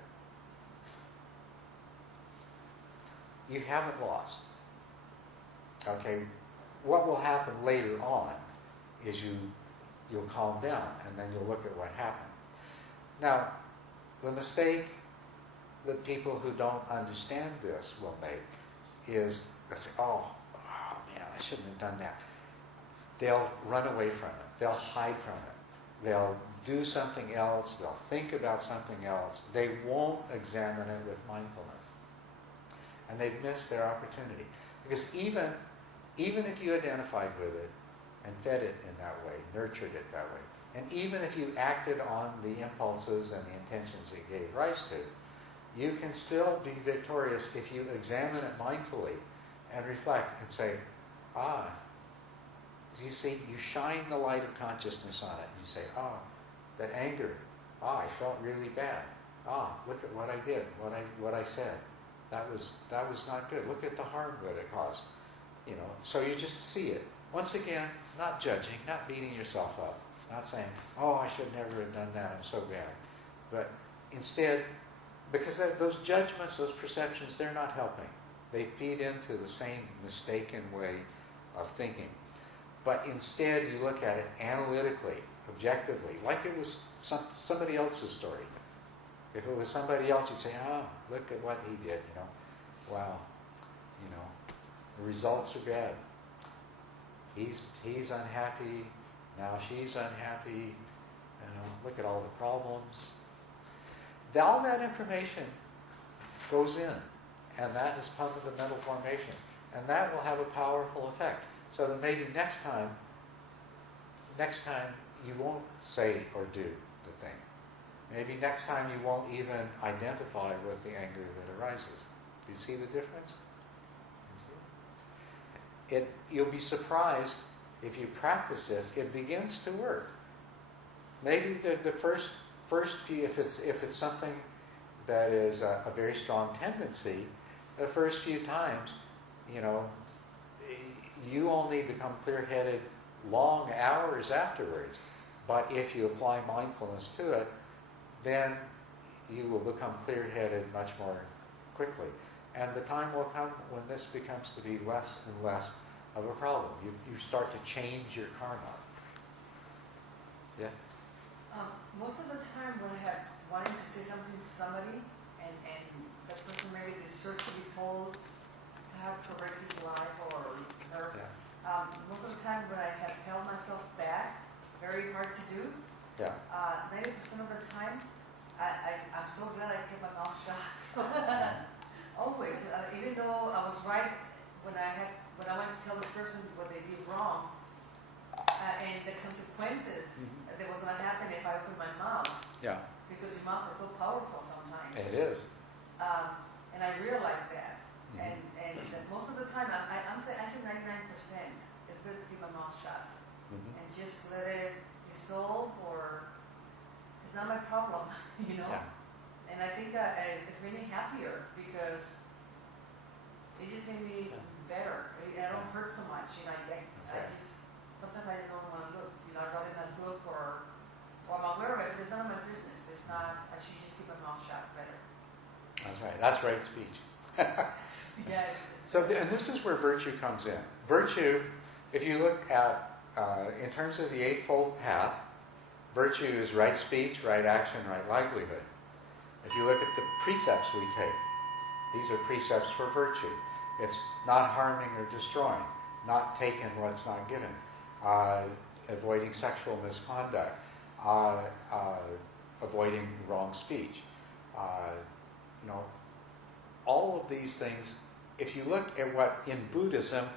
You haven't lost. Okay, what will happen later on is you'll calm down, and then you'll look at what happened. Now, the mistake that people who don't understand this will make is they'll say, oh man, I shouldn't have done that. They'll run away from it. They'll hide from it. They'll do something else. They'll think about something else. They won't examine it with mindfulness. And they've missed their opportunity. Because even if you identified with it and fed it in that way, nurtured it that way, and even if you acted on the impulses and the intentions it gave rise to, you can still be victorious if you examine it mindfully and reflect and say, you see, you shine the light of consciousness on it. You say, that anger, I felt really bad. Look at what I did, what I said. That was not good. Look at the harm that it caused. So you just see it. Once again, not judging, not beating yourself up, not saying, I should never have done that, I'm so bad. But instead, because those judgments, those perceptions, they're not helping. They feed into the same mistaken way of thinking. But instead, you look at it analytically, objectively, like it was somebody else's story. If it was somebody else, you'd say, look at what he did, Wow, the results are bad. He's unhappy, now she's unhappy, look at all the problems. All that information goes in, and that is part of the mental formations. And that will have a powerful effect. So that maybe next time you won't say or do the thing. Maybe next time you won't even identify with the anger that arises. Do you see the difference? You'll be surprised if you practice this. It begins to work. Maybe the first few, if it's something that is a very strong tendency, the first few times, you only become clear-headed long hours afterwards. But if you apply mindfulness to it, then you will become clear-headed much more quickly. And the time will come when this becomes to be less and less of a problem. You start to change your karma. Yes? Most of the time when I have wanting to say something to somebody and that person maybe deserves to be told to have correct his life or her, most of the time when I have held myself back, very hard to do, 90% of the time, I'm so glad I kept my mouth shut. Always, even though I was right when I went to tell the person what they did wrong, and the consequences that was going to happen if I opened my mouth. Yeah. Because your mouth is so powerful sometimes. It is. And I realized that. And that most of the time, I say 99%. It's better to keep my mouth shut and just let it dissolve, or it's not my problem, Yeah. And I think it's made me happier because it just made me better. I don't hurt so much. I just sometimes I don't want to look. I'd rather not look, or I'm aware of it, but it's none of my business. It's not. I should just keep my mouth shut better. That's right. That's right speech. Yes. So, and this is where virtue comes in. Virtue, if you look at, in terms of the Eightfold Path, virtue is right speech, right action, right livelihood. If you look at the precepts we take, these are precepts for virtue. It's not harming or destroying, not taking what's not given, avoiding sexual misconduct, avoiding wrong speech. All of these things, if you look at what in Buddhism,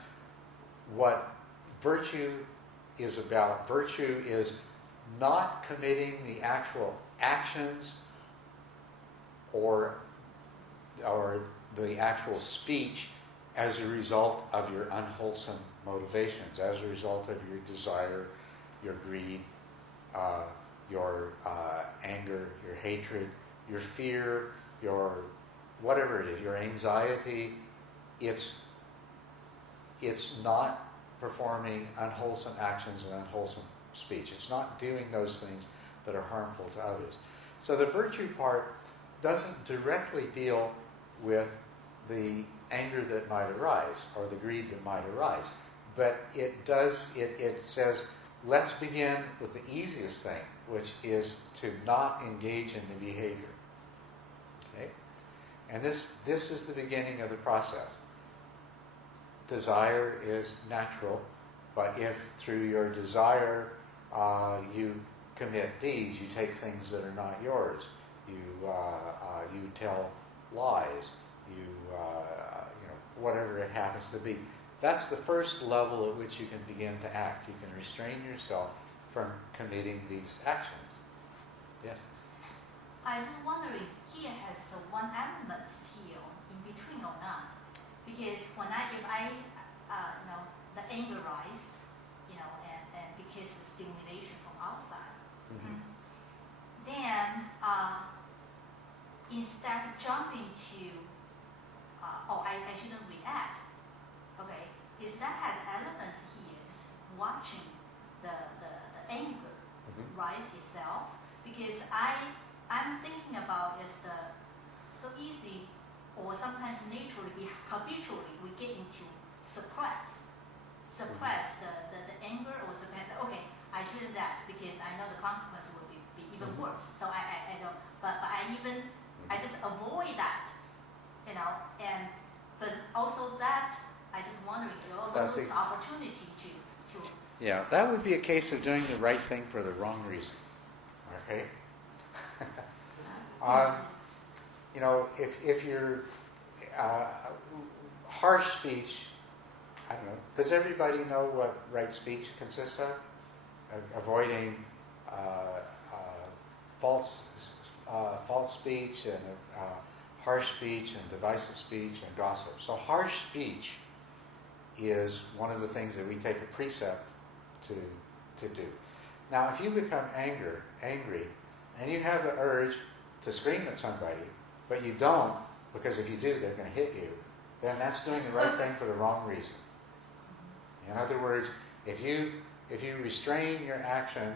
what virtue is about, virtue is not committing the actual actions or the actual speech as a result of your unwholesome motivations, as a result of your desire, your greed, your anger, your hatred, your fear, your whatever it is, your anxiety. It's not performing unwholesome actions and unwholesome speech. It's not doing those things that are harmful to others. So the virtue part doesn't directly deal with the anger that might arise or the greed that might arise. But it does, it says, let's begin with the easiest thing, which is to not engage in the behavior. Okay? And this is the beginning of the process. Desire is natural, but if through your desire you commit deeds, you take things that are not yours, you tell lies, whatever it happens to be. That's the first level at which you can begin to act. You can restrain yourself from committing these actions. Yes? I was wondering, here has one element here in between or not? Because if I the anger rise, and because of stimulation from outside, then instead of jumping to, I shouldn't react. Okay, is that has elements here, just watching the anger rise itself? Because I'm thinking about is so easy, or sometimes naturally, habitually, we get into suppress the anger or suppress. Okay, I did that because I know the consequence will be even worse. So I don't. But I just avoid that, but also that I just wondering, you also lose the opportunity to. Yeah, that would be a case of doing the right thing for the wrong reason. Okay. If you're harsh speech, I don't know. Does everybody know what right speech consists of? Avoiding false speech and harsh speech and divisive speech and gossip. So harsh speech is one of the things that we take a precept to do. Now, if you become angry, and you have the urge to scream at somebody, but you don't, because if you do, they're going to hit you, then that's doing the right thing for the wrong reason. In other words, if you restrain your action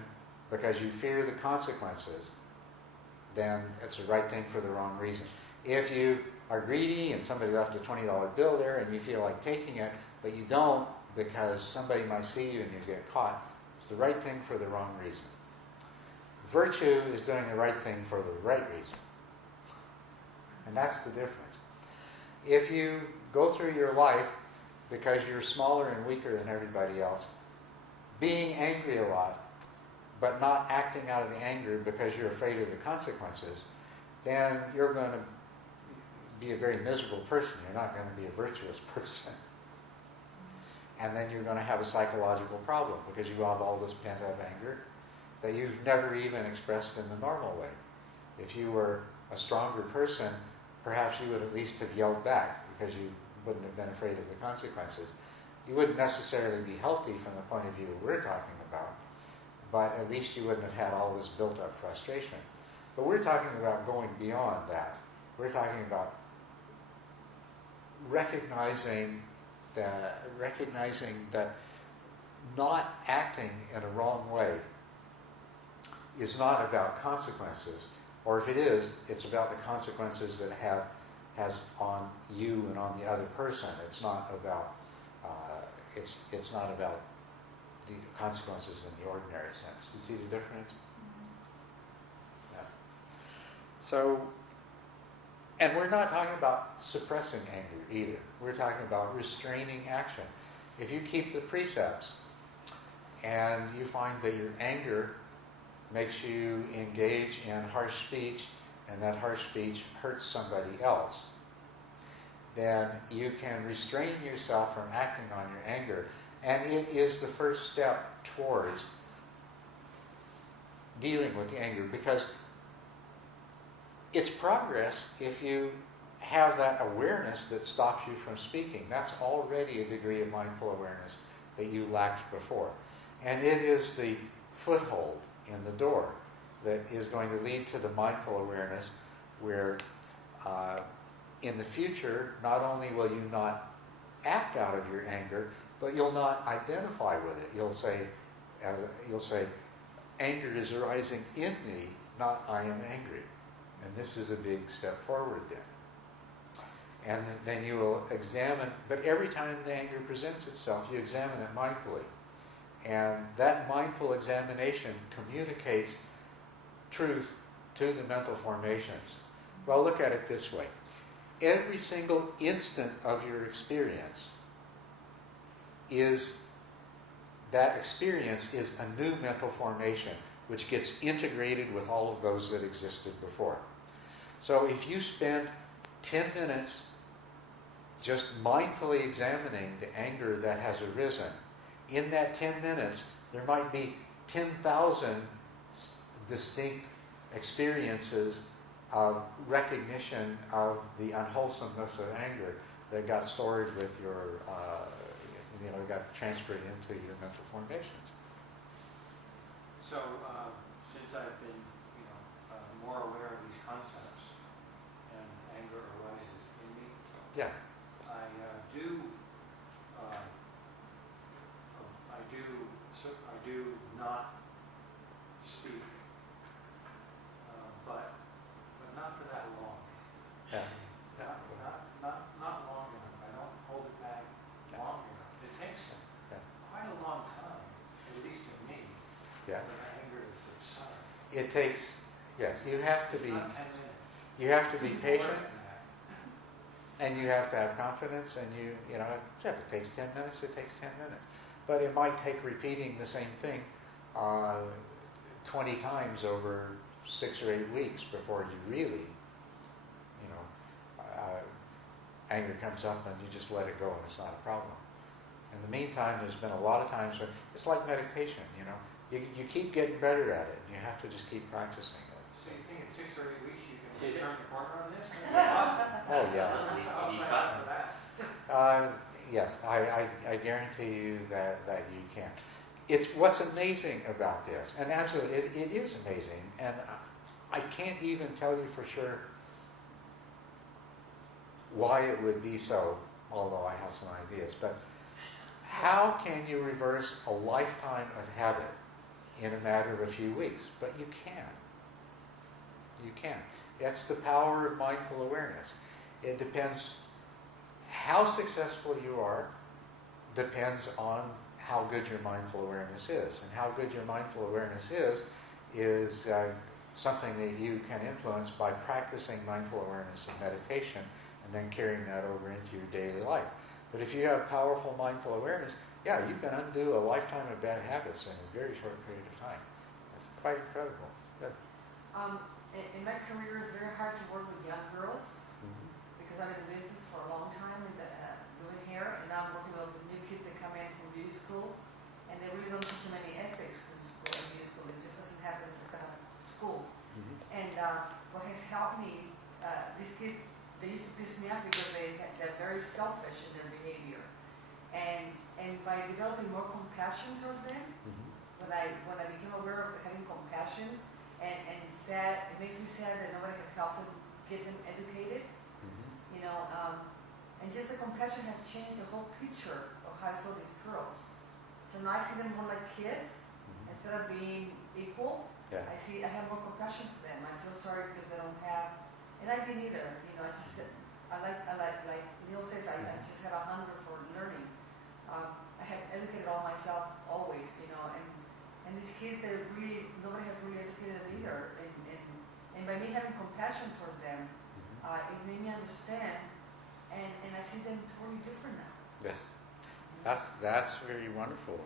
because you fear the consequences, then it's the right thing for the wrong reason. If you are greedy and somebody left a $20 bill there and you feel like taking it, but you don't because somebody might see you and you get caught, it's the right thing for the wrong reason. Virtue is doing the right thing for the right reason. And that's the difference. If you go through your life because you're smaller and weaker than everybody else, being angry a lot, but not acting out of the anger because you're afraid of the consequences, then you're going to be a very miserable person. You're not going to be a virtuous person. And then you're going to have a psychological problem because you have all this pent-up anger that you've never even expressed in the normal way. If you were a stronger person, perhaps you would at least have yelled back because you wouldn't have been afraid of the consequences. You wouldn't necessarily be healthy from the point of view we're talking about, but at least you wouldn't have had all this built-up frustration. But we're talking about going beyond that. We're talking about recognizing that not acting in a wrong way is not about consequences, or if it is, it's about the consequences that have has on you and on the other person. It's not about it's not about the consequences in the ordinary sense. You see the difference? Yeah. So, and we're not talking about suppressing anger either. We're talking about restraining action. If you keep the precepts and you find that your anger makes you engage in harsh speech and that harsh speech hurts somebody else, then you can restrain yourself from acting on your anger. And it is the first step towards dealing with the anger, because it's progress if you have that awareness that stops you from speaking. That's already a degree of mindful awareness that you lacked before. And it is the foothold in the door that is going to lead to the mindful awareness where in the future, not only will you not act out of your anger, but you'll not identify with it. You'll say, anger is arising in me, not I am angry. And this is a big step forward then. And then you will examine, but every time the anger presents itself, you examine it mindfully. And that mindful examination communicates truth to the mental formations. Well, look at it this way. Every single instant of your experience is a new mental formation which gets integrated with all of those that existed before. So if you spend 10 minutes just mindfully examining the anger that has arisen, in that 10 minutes there might be 10,000 distinct experiences of recognition of the unwholesomeness of anger that got stored with your, got transferred into your mental formations. So, since I've been, more aware of these concepts, and anger arises in me, Yes. I do not speak, but not for that long. Yeah. Not long enough. I don't hold it back long enough. It takes quite a long time, at least in me, Yeah. for the anger to subside. It takes, yes, you have to It's be, not 10 minutes. you have to be More patient, than that. and you have to have confidence, and if it takes 10 minutes, it takes 10 minutes. But it might take repeating the same thing 20 times over 6 or 8 weeks before you really, anger comes up and you just let it go and it's not a problem. In the meantime, there's been a lot of times when it's like meditation, you keep getting better at it, and you have to just keep practicing it. So you think in 6 or 8 weeks you can turn the corner on this? Awesome. Oh, yeah. I'll sign up for that. Yes, I guarantee you that you can. It's what's amazing about this, and absolutely, it is amazing, and I can't even tell you for sure why it would be so, although I have some ideas. But how can you reverse a lifetime of habit in a matter of a few weeks? But you can. You can. That's the power of mindful awareness. It depends. How successful you are depends on how good your mindful awareness is. And how good your mindful awareness is something that you can influence by practicing mindful awareness and meditation and then carrying that over into your daily life. But if you have powerful mindful awareness, you can undo a lifetime of bad habits in a very short period of time. That's quite incredible. Good. In my career, it's very hard to work with young girls because I've been in business for a long time doing hair, and now I'm working with new kids that come in from beauty school, and they really don't teach them any ethics in beauty school. It just doesn't happen in the schools. And what has helped me, these kids, they used to piss me off because they're very selfish in their behavior. And by developing more compassion towards them, when I became aware of having compassion, and sad, it makes me sad that nobody has helped them get them educated. And just the compassion has changed the whole picture of how I saw these girls. So now I see them more like kids instead of being equal. Yeah. I have more compassion for them. I feel sorry because they don't have, and I didn't either. like Neil says, I just have a hunger for learning. I have educated all myself always, and these kids that really, nobody has really educated them either. And by me having compassion towards them, it made me understand, and I see them totally different now. Yes. That's very wonderful.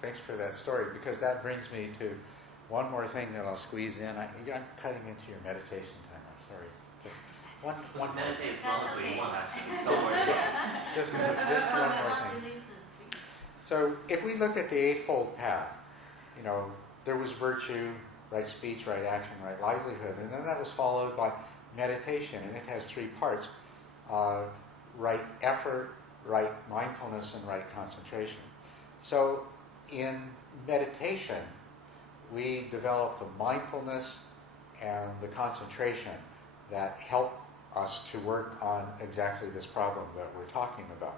Thanks for that story, because that brings me to one more thing that I'll squeeze in. I'm cutting into your meditation time. I'm sorry. Just one more. Meditate as long as we want, actually. Don't worry. Just one more thing. So if we look at the Eightfold Path, there was virtue, right speech, right action, right livelihood, and then that was followed by meditation, and it has 3 parts: right effort, right mindfulness, and right concentration. So in meditation, we develop the mindfulness and the concentration that help us to work on exactly this problem that we're talking about.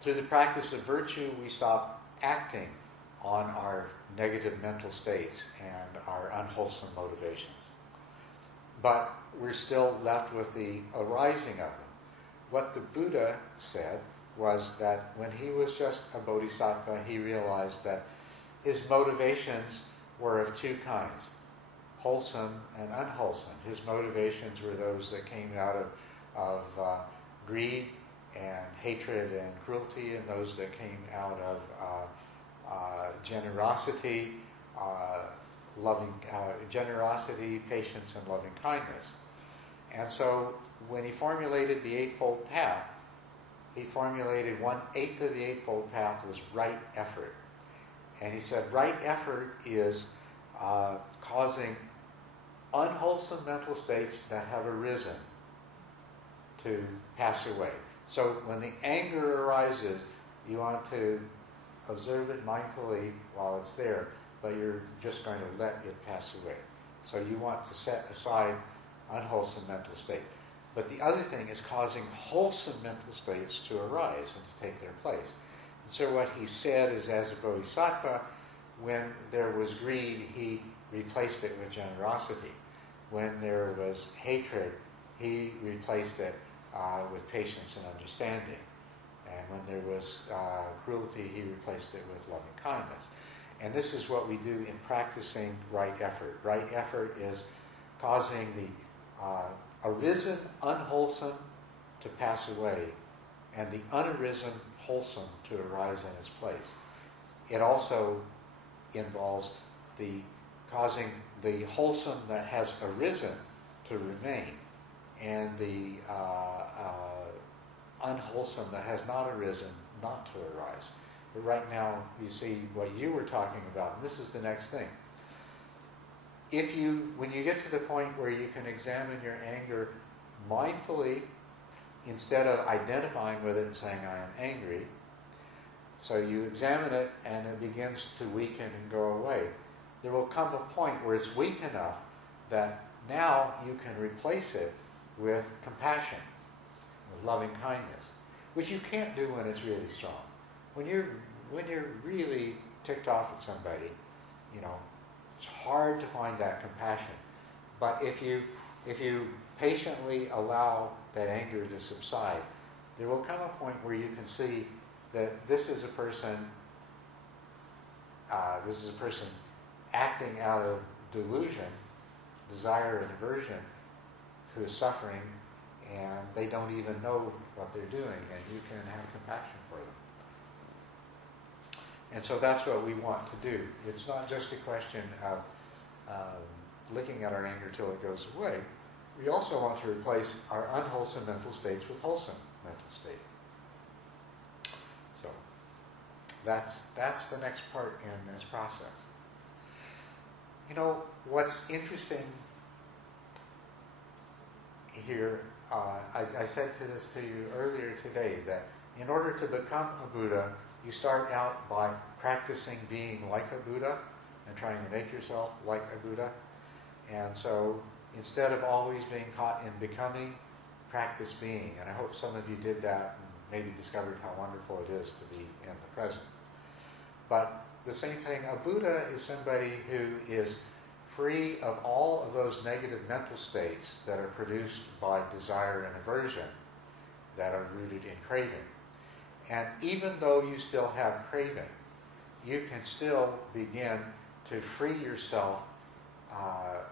Through the practice of virtue, we stop acting on our negative mental states and our unwholesome motivations. But we're still left with the arising of them. What the Buddha said was that when he was just a bodhisattva, he realized that his motivations were of 2 kinds, wholesome and unwholesome. His motivations were those that came out of greed and hatred and cruelty, and those that came out of generosity, generosity, patience, and loving kindness. And so when he formulated the Eightfold Path, he formulated 1/8 of the Eightfold Path was right effort. And he said right effort is causing unwholesome mental states that have arisen to pass away. So when the anger arises, you want to observe it mindfully while it's there, but you're just going to let it pass away. So you want to set aside unwholesome mental state. But the other thing is causing wholesome mental states to arise and to take their place. And so what he said is, as a bodhisattva, when there was greed, he replaced it with generosity. When there was hatred, he replaced it with patience and understanding. And when there was cruelty, he replaced it with loving kindness. And this is what we do in practicing right effort. Right effort is causing the arisen unwholesome to pass away and the unarisen wholesome to arise in its place. It also involves the causing the wholesome that has arisen to remain and the unwholesome that has not arisen not to arise. But right now, you see what you were talking about, and this is the next thing. When you get to the point where you can examine your anger mindfully, instead of identifying with it and saying, I am angry, so you examine it and it begins to weaken and go away. There will come a point where it's weak enough that now you can replace it with compassion, with loving kindness, which you can't do when it's really strong. When you're really ticked off at somebody, it's hard to find that compassion. But if you patiently allow that anger to subside, there will come a point where you can see that this is a person acting out of delusion, desire, and aversion, who is suffering, and they don't even know what they're doing, and you can have compassion for them. And so that's what we want to do. It's not just a question of looking at our anger till it goes away. We also want to replace our unwholesome mental states with wholesome mental states. So that's the next part in this process. What's interesting here, I said this to you earlier today, that in order to become a Buddha, you start out by practicing being like a Buddha and trying to make yourself like a Buddha. And so instead of always being caught in becoming, practice being. And I hope some of you did that and maybe discovered how wonderful it is to be in the present. But the same thing, a Buddha is somebody who is free of all of those negative mental states that are produced by desire and aversion that are rooted in craving. And even though you still have craving, you can still begin to free yourself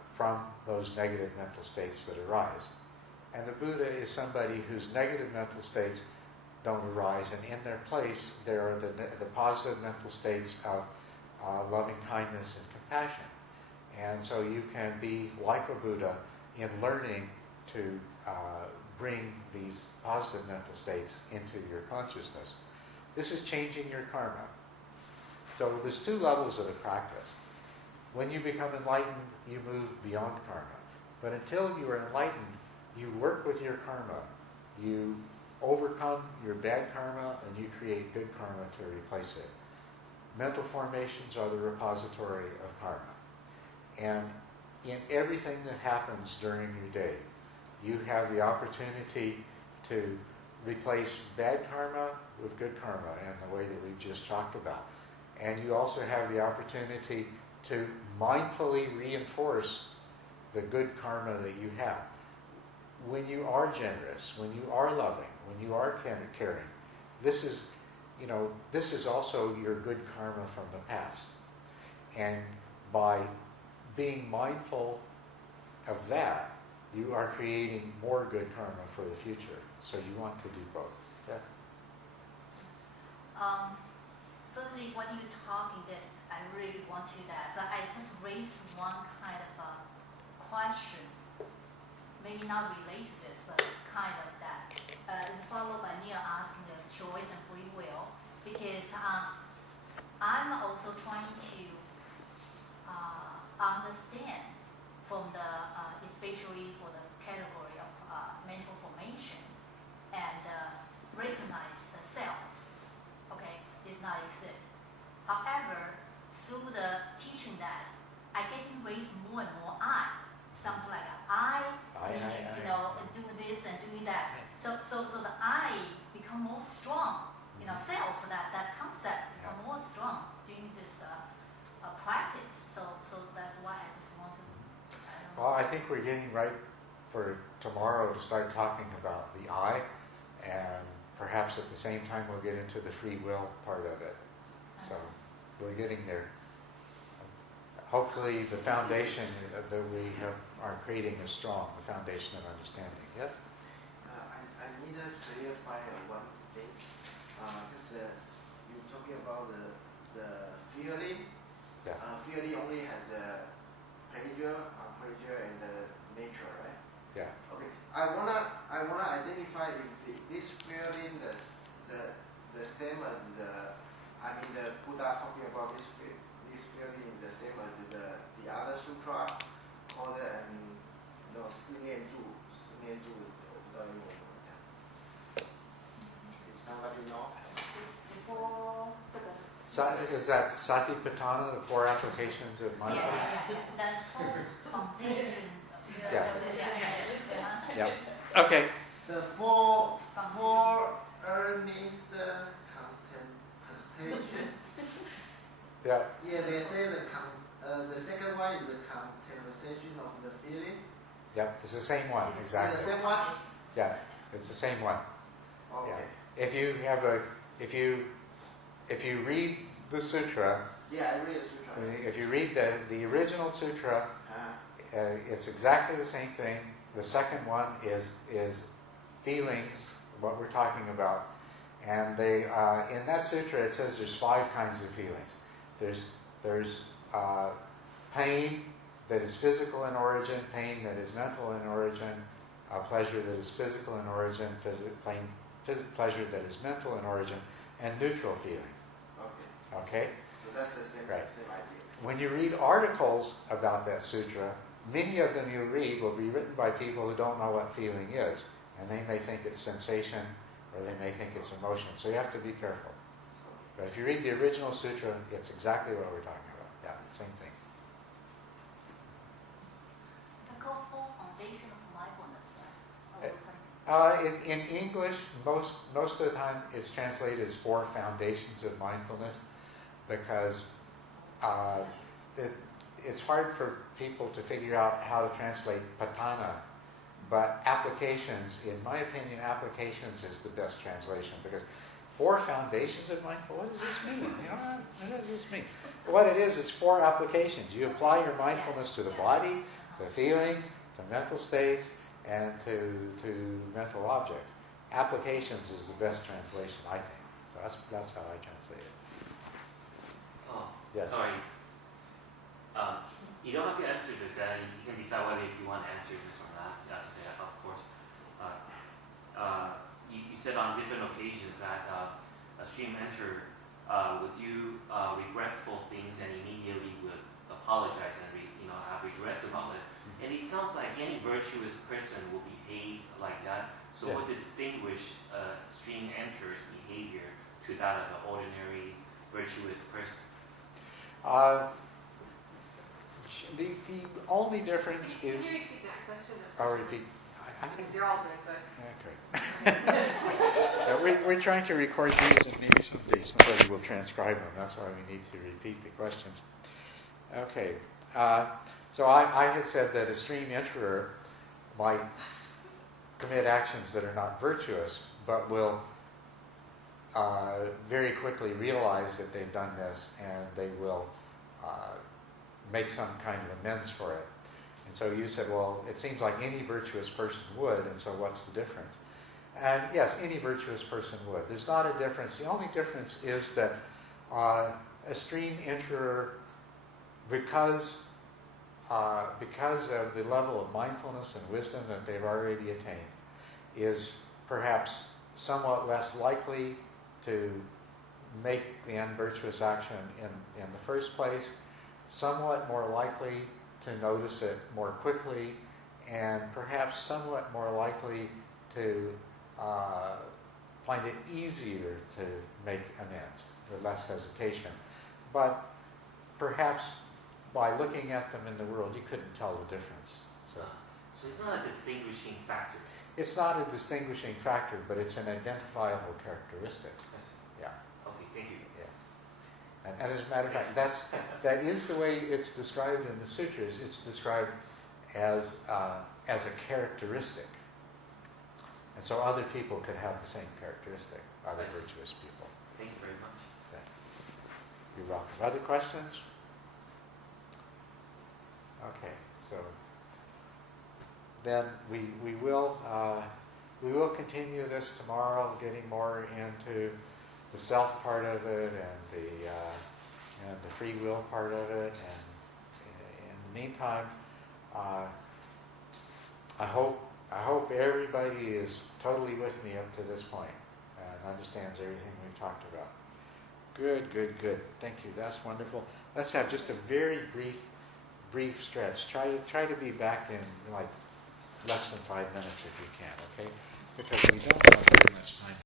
from those negative mental states that arise. And the Buddha is somebody whose negative mental states don't arise, and in their place there are the positive mental states of loving kindness and compassion. And so you can be like a Buddha in learning to bring these positive mental states into your consciousness. This is changing your karma. So there's two levels of the practice. When you become enlightened, you move beyond karma. But until you are enlightened, you work with your karma. You overcome your bad karma and you create good karma to replace it. Mental formations are the repository of karma. And in everything that happens during your day, you have the opportunity to replace bad karma with good karma in the way that we've just talked about. And you also have the opportunity to mindfully reinforce the good karma that you have. When you are generous, when you are loving, when you are caring, this is also your good karma from the past. And by being mindful of that, you are creating more good karma for the future. So you want to do both. Yeah. Certainly, what you're talking, that I really want to that, but I just raised one kind of a question, maybe not related to this, but kind of that. It's followed by Neil asking the choice and free will, because I'm also trying to understand from the, especially for the category of mental formation, and recognize the self, okay, does not exist. However, through the teaching that, I getting raised more and more something like I need to do this and doing that. So the I become more strong, self, that concept become more strong during this practice. So that's why I just want to. Well, I think we're getting right for tomorrow to start talking about the I, and perhaps at the same time we'll get into the free will part of it. So we're getting there. Hopefully the foundation that we are creating is strong, the foundation of understanding. Yes? I need to clarify one thing. Because you're talking about the feeling. Yeah. Feeling only has a pleasure, pleasure, and nature, right? Yeah. Okay. I wanna identify if this feeling the same as the Buddha talking about this feeling the same as the other sutra called 四念住，我不知道英文怎么讲。If somebody know? Before 这个 Is that Satipatthana, the 4 applications of mindfulness? Yeah, that's foundation. Yeah. Yeah. Yep. Okay. The four earnest contemplation. Yeah. Yeah, they say the second one is the contemplation of the feeling. Yep. It's the same one, exactly. The same one. Yeah. It's the same one. Okay. Yeah. If you read the sutra. Yeah, I read the sutra. If you read the original sutra, it's exactly the same thing. The second one is feelings, what we're talking about, and they in that sutra it says there's 5 kinds of feelings. There's pain that is physical in origin, pain that is mental in origin, pleasure that is physical in origin, pleasure that is mental in origin, and neutral feelings. Okay? So that's the same idea. When you read articles about that sutra, many of them you read will be written by people who don't know what feeling is, and they may think it's sensation or they may think it's emotion. So you have to be careful. But if you read the original sutra, it's exactly what we're talking about. Yeah, the same thing. The four foundation of mindfulness. In English, most of the time it's translated as 4 foundations of mindfulness, because it's hard for people to figure out how to translate patana, but applications, in my opinion, applications is the best translation, because 4 foundations of mindfulness, what does this mean? You know, what does this mean? What it is 4 applications. You apply your mindfulness to the body, to feelings, to mental states, and to mental objects. Applications is the best translation, I think. So that's how I translate it. Oh, Yes. sorry. You don't have to answer this. You can decide whether if you want to answer this or not. Today, of course. You said on different occasions that a stream enter would do regretful things and immediately would apologize and have regrets about it. And it sounds like any virtuous person will behave like that. So Yes. what distinguish stream enter's behavior to that of an ordinary virtuous person? The only difference Can is... you repeat that question? I'll repeat. I think... They're all good, but... Okay. We're trying to record these, and maybe someday somebody will transcribe them. That's why we need to repeat the questions. Okay. So I had said that a stream enterer might commit actions that are not virtuous, but will very quickly realize that they've done this, and they will make some kind of amends for it. And so you said, well, it seems like any virtuous person would, and so what's the difference? And yes, any virtuous person would. There's not a difference. The only difference is that a stream enterer, because of the level of mindfulness and wisdom that they've already attained, is perhaps somewhat less likely to make the unvirtuous action in the first place, somewhat more likely to notice it more quickly, and perhaps somewhat more likely to find it easier to make amends with less hesitation. But perhaps by looking at them in the world, you couldn't tell the difference. So it's not a distinguishing factor. It's not a distinguishing factor, but it's an identifiable characteristic. Yes. Yeah. Okay, thank you. Yeah. And as a matter of fact, that is the way it's described in the sutras. It's described as a characteristic. And so other people could have the same characteristic, other Yes. virtuous people. Thank you very much. You're welcome. Other questions? Okay, so then we will continue this tomorrow, getting more into the self part of it and the free will part of it. And in the meantime, I hope everybody is totally with me up to this point and understands everything we've talked about. Good. Thank you. That's wonderful. Let's have just a very brief stretch. Try to be back in like less than 5 minutes if you can, okay? Because we don't have very much time.